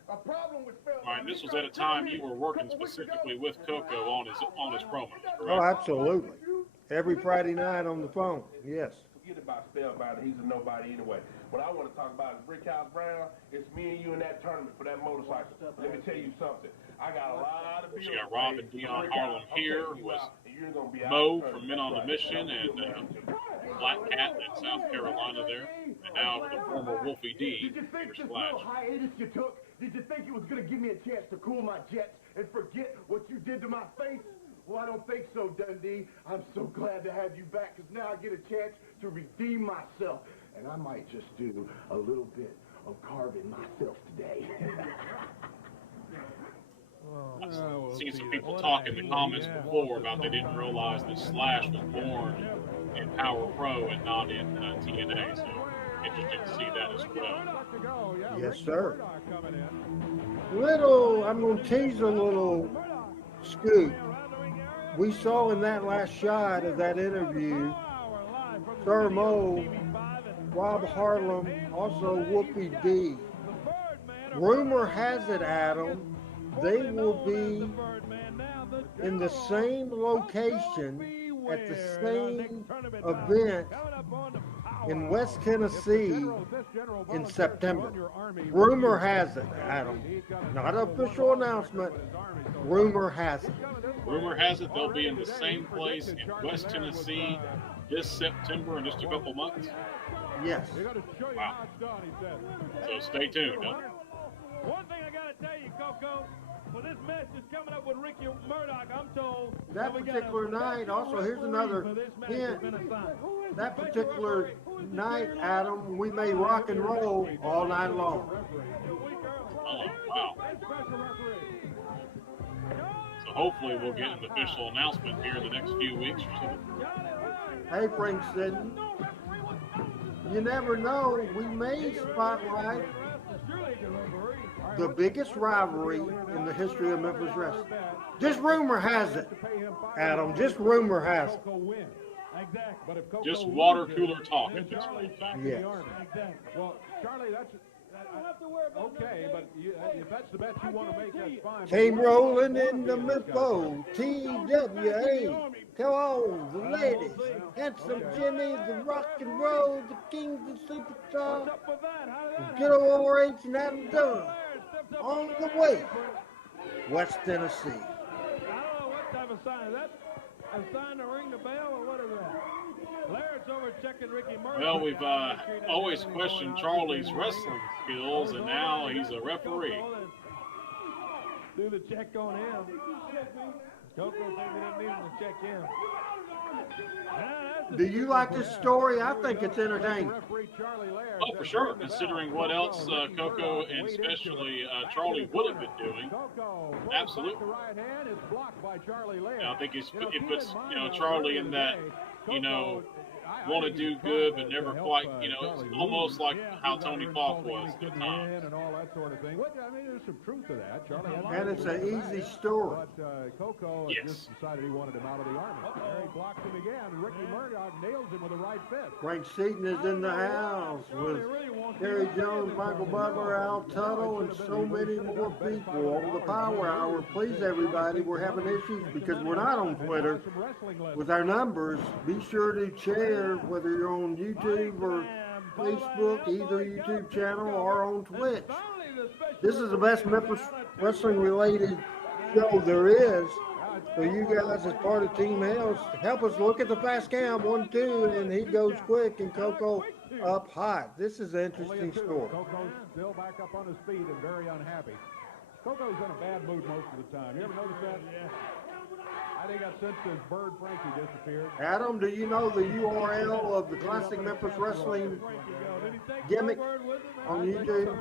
A problem with Phil. All right, this was at a time you were working specifically with Koko on his promos, correct? Oh, absolutely. Every Friday night on the phone. Yes. forget about Spellbinder. He's a nobody anyway. What I want to talk about is Brickhouse Brown. It's me and you in that tournament for that motorcycle. Let me tell you something. I got a lot of bills. We got Rob and Dion Harlem here, was Mo from Men on a Mission, and Black Cat in South Carolina there, and now the former Wolfie D. Did you think this Splash. little hiatus you took, did you think it was going to give me a chance to cool my jets and forget what you did to my face? Well, I don't think so, Dundee. I'm so glad to have you back, because now I get a chance to redeem myself. And I might just do a little bit of carving myself today. I've seen some people talk in the comments before about they didn't realize that Slash was born in Power Pro and not in TNA, so interesting to see that as well. Yes, sir. I'm going to tease a little scoop. We saw in that last shot of that interview, Sir Mo, Rob Harlem, also Whoopi D. Rumor has it, Adam, they will be in the same location at the same event in West Tennessee in September. Rumor has it, Adam. Not an official announcement. Rumor has it. Rumor has it they'll be in the same place in West Tennessee this September in just a couple months. Yes. Wow. So stay tuned. Huh? One thing I got to tell you, Koko, well, this match is coming up with Ricky Murdoch, I'm told. That particular night, also, here's another hint. That particular night, Adam, we may rock and roll all night long. Oh, wow. So hopefully we'll get an official announcement here in the next few weeks or so. Hey, Frank Sidney, you never know, we may spotlight the biggest rivalry in the history of Memphis wrestling. Just rumor has it, Adam. Just rumor has it. Just water cooler talk at this point. Yes. Well, Charlie, that's okay, but if that's the bet you want to make, that's fine. Came rolling in the Memphis, TWA. Come on, the ladies. Handsome Jimmy, the rock and roll, the kings of superstar. Good old RH and Adam Dunn. On the way, West Tennessee. I don't know what type of sign is that. A sign to ring the bell, or what is that? Laird's over checking Ricky Murdoch. Well, we've always questioned Charlie's wrestling skills, and now he's a referee. Do the check on him. Koko thinks he didn't need him to check him. Do you like this story? I think it's entertaining. Oh, for sure, considering what else Koko and especially Charlie would have been doing. Absolutely. I think it puts Charlie in that, want to do good but never quite, it's almost like how Tony Falk was at times. And all that sort of thing. I mean, there's some truth to that, Charlie. And it's an easy story. But Koko just decided he wanted him out of the Army. There he blocks him again. Ricky Murdoch nails him with a right fist. Frank Seaton is in the house with Terry Jones, Michael Butler, Al Tuttle, and so many more people over the Power Hour. Please, everybody, we're having issues because we're not on Twitter with our numbers. Be sure to share, whether you're on YouTube or Facebook, either YouTube channel or on Twitch. This is the best Memphis wrestling related show there is. So you guys, as part of Team Hales, help us look at the fast cam, 1-2, and he goes quick, and Koko up hot. This is an interesting story. Koko's still back up on his feet and very unhappy. Koko's in a bad mood most of the time. You ever notice that? Yeah. I think I sensed his bird Frankie disappeared. Adam, do you know the URL of the Classic Memphis Wrestling gimmick on YouTube?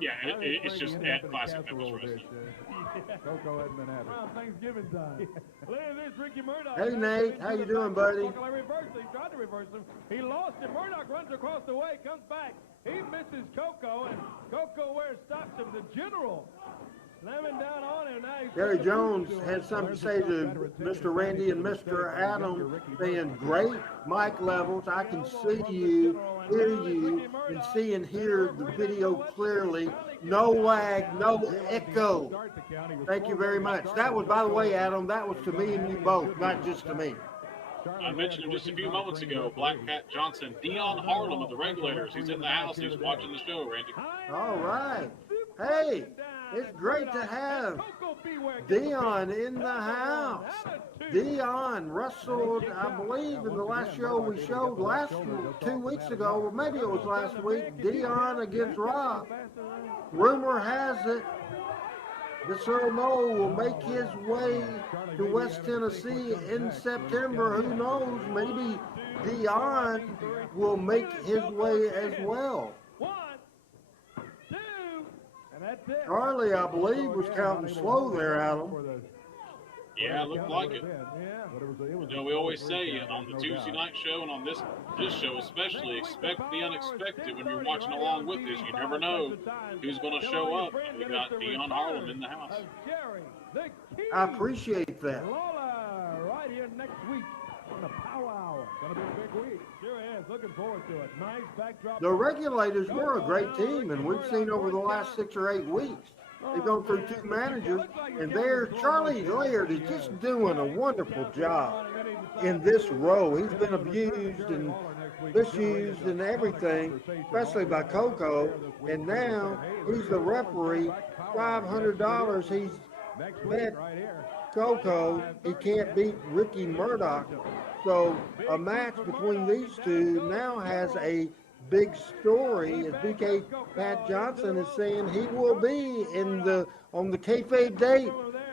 Yeah, it's just at Classic Memphis Wrestling. Koko hasn't been happy. Thanksgiving time. Look at this, Ricky Murdoch. Hey, Nate, how you doing, buddy? He tried to reverse him. He lost him. Murdoch runs across the way, comes back. He misses Koko, and Koko Ware stops him. The general slamming down on him. Now Gary Jones had something to say to Mr. Randy and Mr. Adam, saying great mic levels. I can see you, hear you, and see and hear the video clearly. No lag, no echo. Thank you very much. That was, by the way, Adam, that was to me and you both, not just to me. I mentioned him just a few moments ago, Black Cat Johnson, Dion Harlem of the Regulators. He's in the house. He's watching the show, Randy. All right. Hey, it's great to have Dion in the house. Dion wrestled, I believe, in the last show we showed 2 weeks ago, or maybe it was last week, Dion against Rob. Rumor has it this little Mo will make his way to West Tennessee in September. Who knows? Maybe Dion will make his way as well. Charlie, I believe, was counting slow there, Adam. Yeah, it looked like it. You know, we always say on the Tuesday night show and on this show especially, expect the unexpected when you're watching along with this. You never know who's going to show up. We got Dion Harlem in the house. I appreciate that. Right here next week on the Power Hour. Going to be a big week. Sure is. Looking forward to it. Nice backdrop. The Regulators were a great team, and we've seen over the last 6 or 8 weeks. They've gone through 2 managers, and Charlie Laird is just doing a wonderful job in this role. He's been abused and misused and everything, especially by Koko, and now he's the referee. $500 he's bet Koko he can't beat Ricky Murdoch. So a match between these two now has a big story, as BK Pat Johnson is saying he will be on the kayfabe date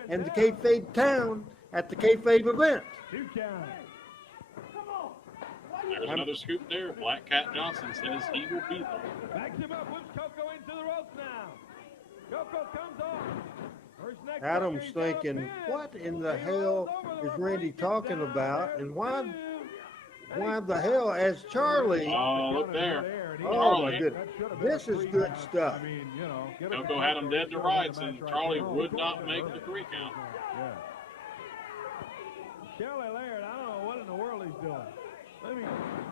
and the kayfabe town at the kayfabe event. There's another scoop there. Black Cat Johnson says he will be there. Backs him up, whips Koko into the ropes now. Koko comes off. Adam's thinking, what in the hell is Randy talking about, and why the hell, as Charlie? Oh, look there. Oh, my goodness. This is good stuff. Koko had him dead to rights, and Charlie would not make the 3 count. Charlie Laird, I don't know what in the world he's doing.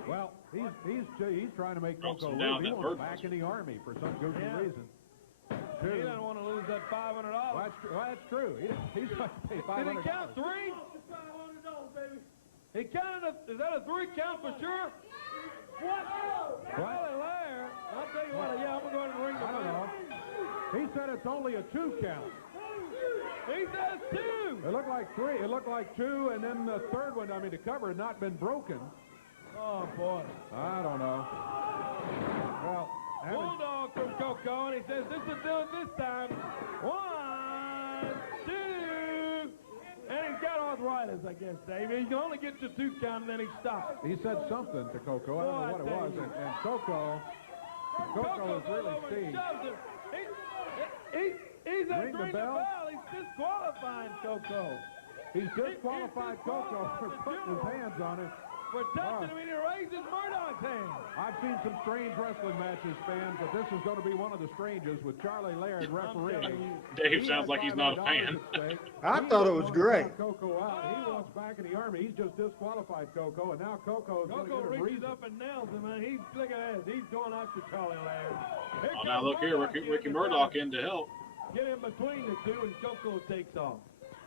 Well, he's trying to make Koko lose. He wants back in the Army for some goofy reason. He doesn't want to lose that $500. Well, that's true. He's going to pay $500. Did he count 3? He counted is that a 3 count for sure? What? Charlie Laird. I'll tell you what, I'm going to ring the bell. He said it's only a 2 count. He says 2. It looked like 3. It looked like 2, and then the third one, the cover had not been broken. Oh, boy. I don't know. Well, Bulldog from Koko, and he says this will do it this time. 1, 2. And he's got arthritis, I guess, Dave. He can only get to 2 count, and then he stops. He said something to Koko. I don't know what it was. And Koko is really steamed. He's ringing the bell. He's disqualifying Koko. He's disqualified Koko for putting his hands on it. For touching him, and he raises Murdoch's hand. I've seen some strange wrestling matches, fans, but this is going to be one of the strangest with Charlie Laird refereeing. Dave sounds like he's not a fan. I thought it was great. Koko out. He wants back in the Army. He's just disqualified Koko, and now Koko reaches up and nails him, and look at this. He's going after Charlie Laird. Now look here, Ricky Murdoch in to help. Get in between the two, and Koko takes off.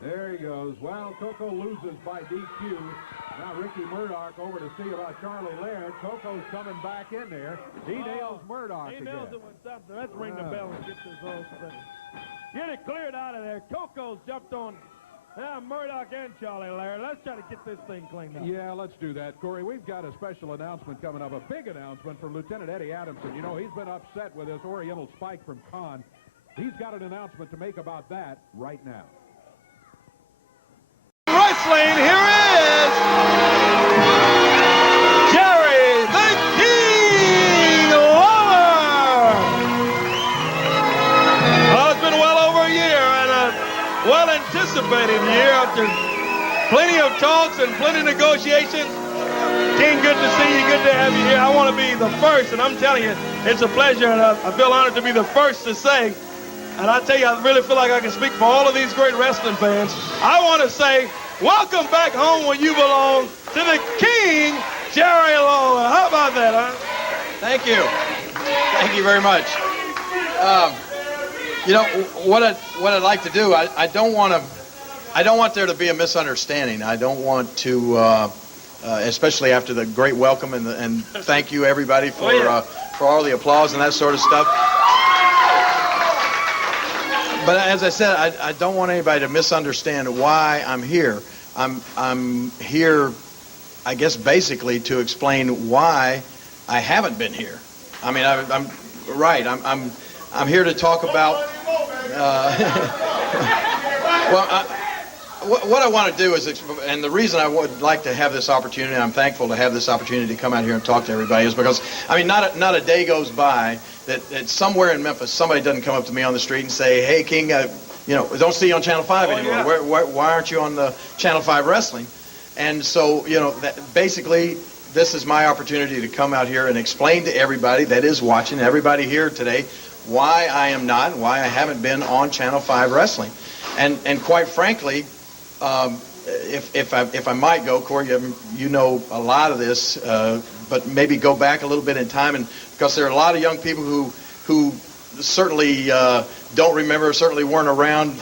There he goes. Well, Koko loses by DQ. Now Ricky Murdoch over to see about Charlie Laird. Koko's coming back in there. He nails Murdoch again. He nails him with something. Let's ring the bell and get this whole thing. Get it cleared out of there. Koko's jumped on Murdoch and Charlie Laird. Let's try to get this thing cleaned up. Yeah, let's do that. Corey, we've got a special announcement coming up, a big announcement from Lieutenant Eddie Adamson. You know, he's been upset with this Oriental Spike from Khan. He's got an announcement to make about that right now. Wrestling, here is Jerry the King Lawler. Well, it's been well over a year, and a well-anticipated year after plenty of talks and plenty of negotiations. King, good to see you, good to have you here. I want to be the first, and I'm telling you, it's a pleasure, and I feel honored to be the first to say, and I tell you, I really feel like I can speak for all of these great wrestling fans. I want to say, welcome back home where you belong to the King, Jerry Lawler. How about that, huh? Thank you. Thank you very much. You know what I'd like to do. I don't want there to be a misunderstanding. I don't want to especially after the great welcome and thank you everybody for all the applause and that sort of stuff. But as I said, I don't want anybody to misunderstand why I'm here. I'm here, I guess, basically to explain why I haven't been here. I mean, I'm right. I'm here to talk about. What I want to do is, and the reason I would like to have this opportunity, and I'm thankful to have this opportunity to come out here and talk to everybody, is because, I mean, not a day goes by that somewhere in Memphis somebody doesn't come up to me on the street and say, "Hey, King, don't see you on Channel 5 anymore. Yeah. Why aren't you on the Channel 5 Wrestling?" And so, basically, this is my opportunity to come out here and explain to everybody that is watching, everybody here today, why I am not, why I haven't been on Channel 5 Wrestling. And quite frankly, if I might go, Corey, you know a lot of this, but maybe go back a little bit in time, and because there are a lot of young people who certainly don't remember, certainly weren't around.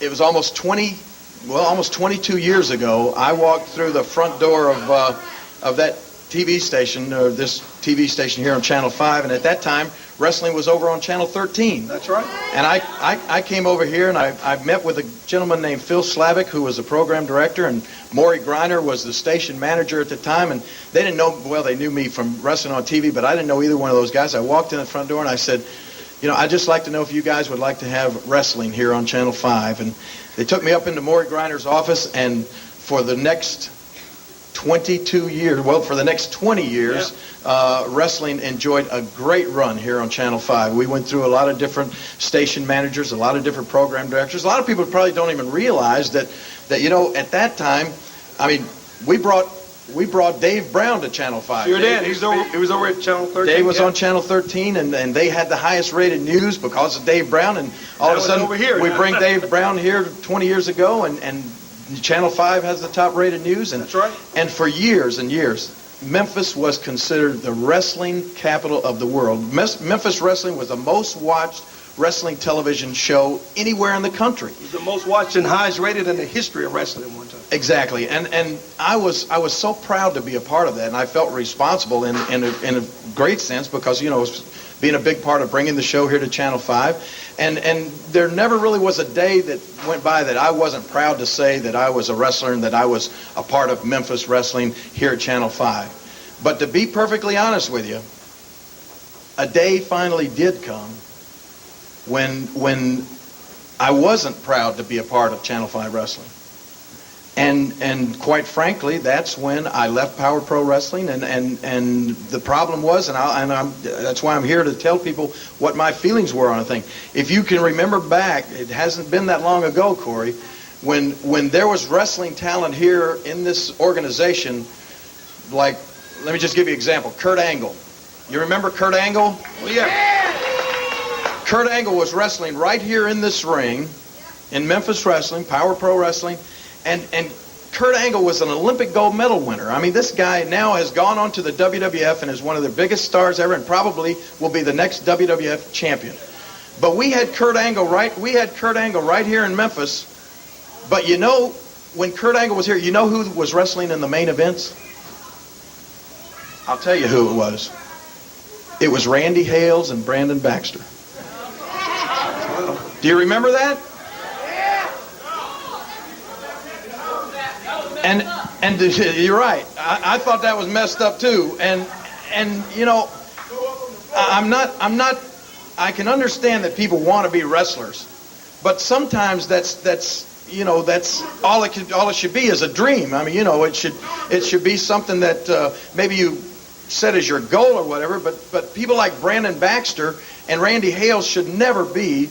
It was almost 22 years ago. I walked through the front door of that TV station, or this TV station here on Channel 5, and at that time, wrestling was over on Channel 13. That's right. And I came over here, and I met with a gentleman named Phil Slavic, who was the program director, and Maury Griner was the station manager at the time, and they didn't know, well, they knew me from wrestling on TV, but I didn't know either one of those guys. I walked in the front door, and I said, I'd just like to know if you guys would like to have wrestling here on Channel 5. And they took me up into Maury Griner's office, and for the next 22 years, well, for the next 20 years, wrestling enjoyed a great run here on Channel 5. We went through a lot of different station managers, a lot of different program directors. A lot of people probably don't even realize that at that time, I mean, we brought Dave Brown to Channel 5. Sure did. He was over at Channel 13. Dave was on Channel 13, and they had the highest rated news because of Dave Brown. And all of a sudden, we bring Dave Brown here 20 years ago, and Channel 5 has the top rated news. And, that's right. And for years and years, Memphis was considered the wrestling capital of the world. Memphis wrestling was the most watched wrestling television show anywhere in the country. It was the most watched and highest rated in the history of wrestling one time. Exactly, and I was so proud to be a part of that, and I felt responsible in a great sense because being a big part of bringing the show here to Channel 5, and there never really was a day that went by that I wasn't proud to say that I was a wrestler and that I was a part of Memphis wrestling here at Channel 5. But to be perfectly honest with you, a day finally did come when I wasn't proud to be a part of Channel 5 Wrestling. And quite frankly, that's when I left Power Pro Wrestling, and the problem was, that's why I'm here to tell people what my feelings were on a thing. If you can remember back, it hasn't been that long ago, Corey, when there was wrestling talent here in this organization, like, let me just give you an example, Kurt Angle. You remember Kurt Angle? Well, yeah. Kurt Angle was wrestling right here in this ring in Memphis Wrestling, Power Pro Wrestling, and Kurt Angle was an Olympic gold medal winner. I mean, this guy now has gone on to the WWF and is one of the biggest stars ever, and probably will be the next WWF champion. But we had Kurt Angle right here in Memphis. But when Kurt Angle was here, you know who was wrestling in the main events? I'll tell you who it was. It was Randy Hales and Brandon Baxter. Do you remember that? And you're right. I thought that was messed up too. And I can understand that people want to be wrestlers, but sometimes that's all it should be is a dream. I mean, it should be something that maybe you set as your goal or whatever. But people like Brandon Baxter and Randy Hales should never be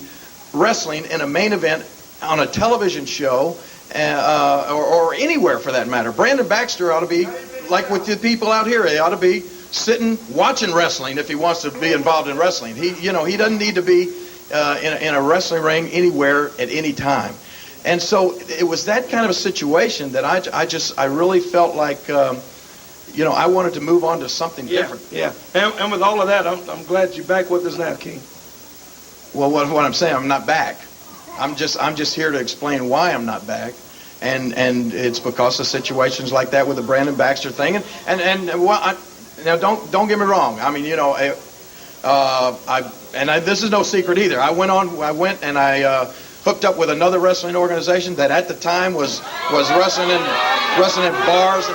wrestling in a main event on a television show or anywhere for that matter. Brandon Baxter ought to be, like with the people out here, he ought to be sitting watching wrestling if he wants to be involved in wrestling. He doesn't need to be in a wrestling ring anywhere at any time. And so it was that kind of a situation that I really felt like I wanted to move on to something different. Yeah. And with all of that, I'm glad you're back with us now, King. Well, what I'm saying, I'm not back. I'm just here to explain why I'm not back, And it's because of situations like that with the Brandon Baxter thing. Now don't get me wrong. I mean, this is no secret either. I went and I hooked up with another wrestling organization that at the time was wrestling in bars.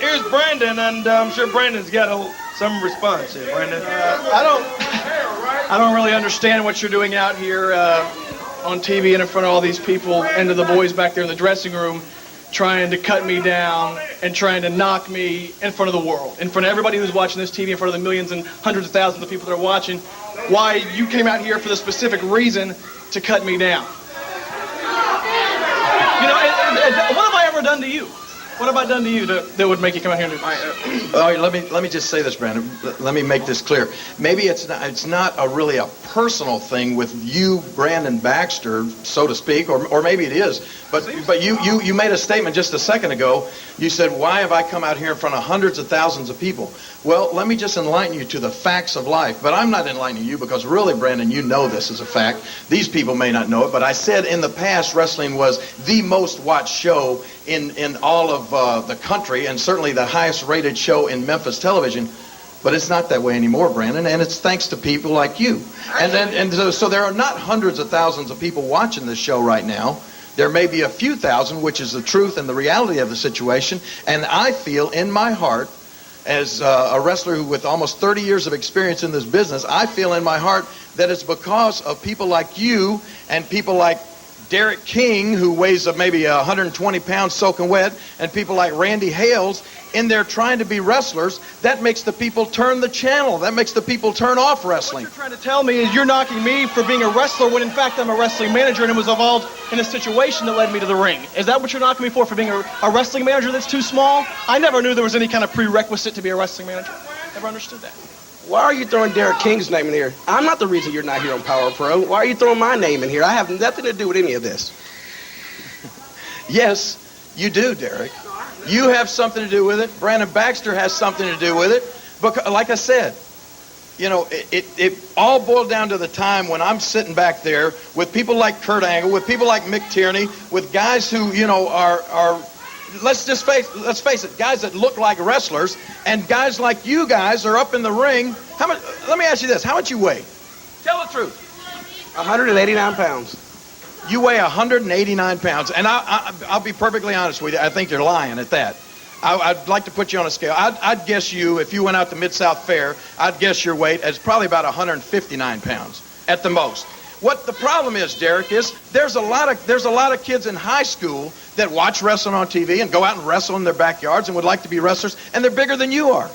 Here's Brandon, and I'm sure Brandon's got some response here. Brandon, I don't really understand what you're doing out here on TV and in front of all these people and to the boys back there in the dressing room, trying to cut me down and trying to knock me in front of the world, in front of everybody who's watching this TV, in front of the millions and hundreds of thousands of people that are watching. Why you came out here for the specific reason to cut me down? What have I ever done to you? What have I done to you that would make you come out here and do this? Let me just say this, Brandon. Let me make this clear. Maybe it's not really a personal thing with you, Brandon Baxter, so to speak, or maybe it is. But you made a statement just a second ago. You said, why have I come out here in front of hundreds of thousands of people? Well, let me just enlighten you to the facts of life. But I'm not enlightening you because really, Brandon, you know this is a fact. These people may not know it, but I said in the past wrestling was the most watched show in all of the country, and certainly the highest rated show in Memphis television. But it's not that way anymore, Brandon, and it's thanks to people like you. So there are not hundreds of thousands of people watching this show right now. There may be a few thousand, which is the truth and the reality of the situation. And I feel in my heart, as a wrestler who with almost 30 years of experience in this business, I feel in my heart that it's because of people like you and people like Derek King, who weighs maybe 120 pounds soaking wet, and people like Randy Hales in there trying to be wrestlers, that makes the people turn the channel. That makes the people turn off wrestling. What you're trying to tell me is you're knocking me for being a wrestler when in fact I'm a wrestling manager and it was involved in a situation that led me to the ring. Is that what you're knocking me for being a wrestling manager that's too small? I never knew there was any kind of prerequisite to be a wrestling manager. Never understood that. Why are you throwing Derek King's name in here? I'm not the reason you're not here on Power Pro. Why are you throwing my name in here? I have nothing to do with any of this. Yes, you do, Derek. You have something to do with it. Brandon Baxter has something to do with it. But like I said, it all boiled down to the time when I'm sitting back there with people like Kurt Angle, with people like Mick Tierney, with guys who, are let's face it, guys that look like wrestlers, and guys like you guys are up in the ring. Let me ask you this. How much you weigh? Tell the truth. 189 pounds. You weigh 189 pounds, and I'll be perfectly honest with you. I think you're lying at that. I'd like to put you on a scale. I'd guess you, if you went out to Mid-South Fair, I'd guess your weight as probably about 159 pounds at the most. What the problem is, Derek, is there's a lot of kids in high school that watch wrestling on TV and go out and wrestle in their backyards and would like to be wrestlers, and they're bigger than you are.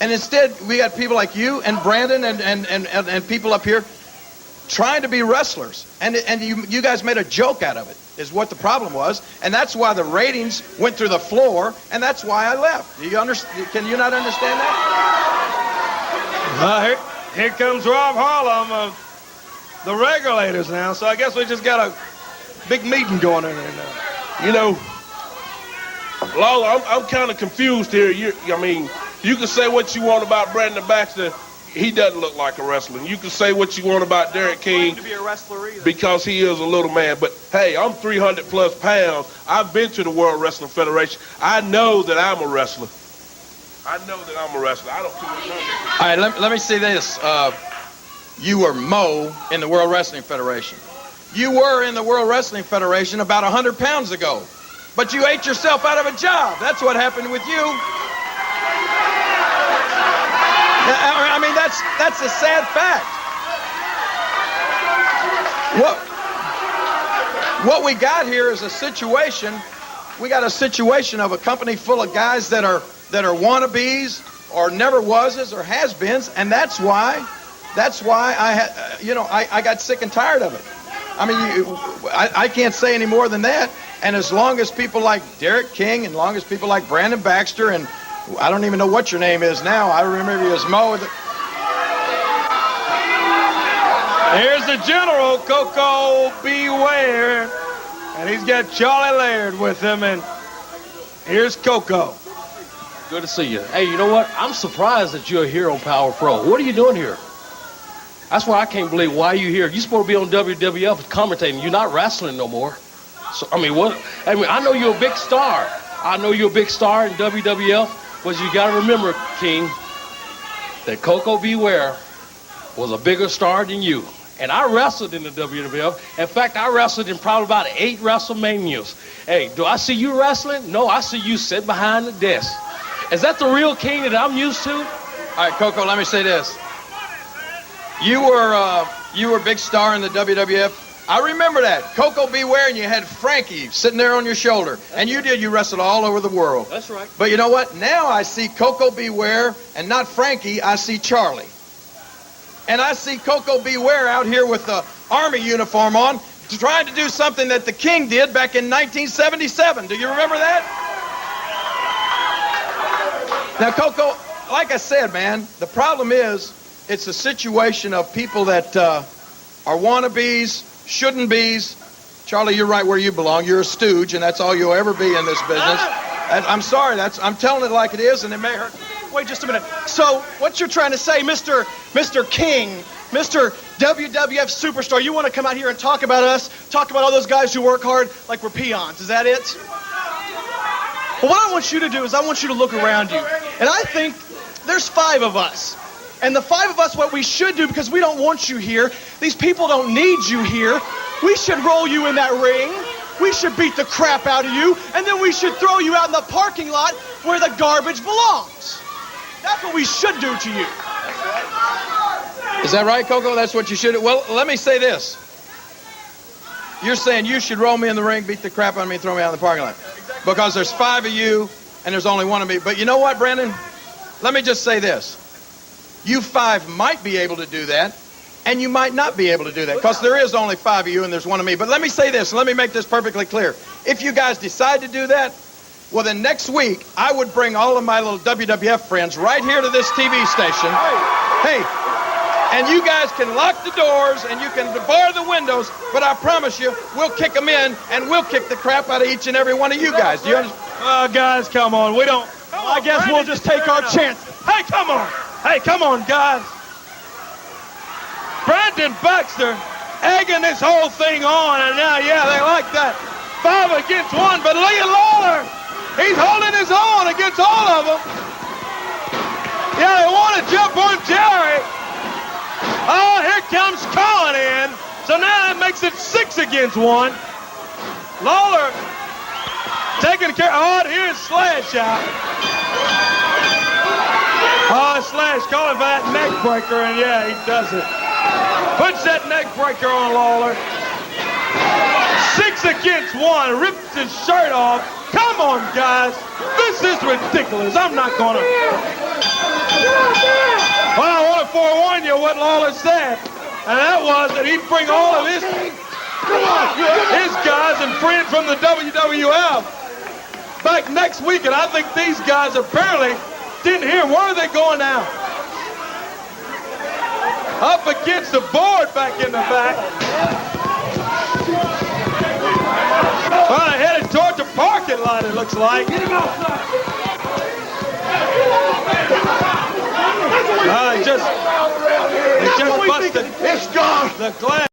And instead, we got people like you and Brandon and people up here trying to be wrestlers, and you guys made a joke out of it, is what the problem was, and that's why the ratings went through the floor, and that's why I left. Do you understand? Can you not understand that? Here comes Rob Harlem, the regulators now. So I guess we just got a big meeting going in there now. Lawler, I'm kind of confused here. You can say what you want about Brandon Baxter. He doesn't look like a wrestler. You can say what you want about Derek King to be a wrestler either, because he is a little man. But, hey, I'm 300 plus pounds. I've been to the World Wrestling Federation. I know that I'm a wrestler. I don't care what All right, let me say this. You were Mo in the World Wrestling Federation. You were in the World Wrestling Federation about 100 pounds ago. But you ate yourself out of a job. That's what happened with you. I mean, that's a sad fact. What we got here is a situation. We got a situation of a company full of guys that are wannabes or never wases or has-beens, and that's why I got sick and tired of it. I mean, I can't say any more than that. And as long as people like Derek King, and as long as people like Brandon Baxter, and I don't even know what your name is now. I remember you as Mo. Here's the general, Koko Ware, and he's got Charlie Laird with him, and here's Koko. Good to see you. Hey, you know what? I'm surprised that you're here on Power Pro. What are you doing here? That's why I can't believe why you're here. You're supposed to be on WWF commentating. You're not wrestling no more. So, I mean, I know you're a big star. I know you're a big star in WWF, but you got to remember, King, that Koko Ware was a bigger star than you. And I wrestled in the WWF. In fact, I wrestled in probably about 8 WrestleManias. Hey, do I see you wrestling? No, I see you sitting behind the desk. Is that the real King that I'm used to? All right, Koko, let me say this. You were a big star in the WWF. I remember that. Koko Ware, and you had Frankie sitting there on your shoulder. And you wrestled all over the world. That's right. But you know what? Now I see Koko Ware, and not Frankie, I see Charlie. And I see Koko Ware out here with the Army uniform on, trying to do something that the King did back in 1977. Do you remember that? Now, Koko, like I said, man, the problem is it's a situation of people that are wannabes, shouldn't be's. Charlie, you're right where you belong. You're a stooge, and that's all you'll ever be in this business. And I'm sorry. I'm telling it like it is, and it may hurt. Wait just a minute. So what you're trying to say, Mr. King, Mr. WWF Superstar, you want to come out here and talk about us, talk about all those guys who work hard like we're peons. Is that it? Well, what I want you to do is I want you to look around you. And I think there's 5 of us. And the 5 of us, what we should do, because we don't want you here, these people don't need you here, we should roll you in that ring, we should beat the crap out of you, and then we should throw you out in the parking lot where the garbage belongs. That's what we should do to you. Is that right, Koko? That's what you should do? Well, let me say this. You're saying you should roll me in the ring, beat the crap out of me, and throw me out in the parking lot. Because there's 5 of you, and there's only 1 of me. But you know what, Brandon? Let me just say this. You 5 might be able to do that, and you might not be able to do that, because there is only 5 of you and there's 1 of me. But let me say this, and let me make this perfectly clear. If you guys decide to do that, well, then next week, I would bring all of my little WWF friends right here to this TV station. Hey, and you guys can lock the doors, and you can bar the windows, but I promise you, we'll kick them in, and we'll kick the crap out of each and every one of you guys. Do you understand? Guys, come on. We don't... I guess we'll just take our chance. Hey, come on. Hey, come on, guys. Brandon Baxter egging this whole thing on, and now, yeah, they like that. 5 against 1, but look at Lawler. He's holding his own against all of them. Yeah, they want to jump on Jerry. Oh, here comes Colin in. So now that makes it 6 against 1. Lawler taking care. Oh, here's Slash out. Oh, Slash calling for that neck breaker, and yeah, he does it. Puts that neck breaker on Lawler. 6 against 1, rips his shirt off. Come on, guys. This is ridiculous. I'm not gonna. Well, I want to forewarn you what Lawler said, and that was that he'd bring all of his guys and friends from the WWF back next week, and I think these guys apparently didn't hear. Where are they going now? Up against the board back in the back. Well, headed toward the parking lot, it looks like. Get him outside. They just busted it's gone. the glass.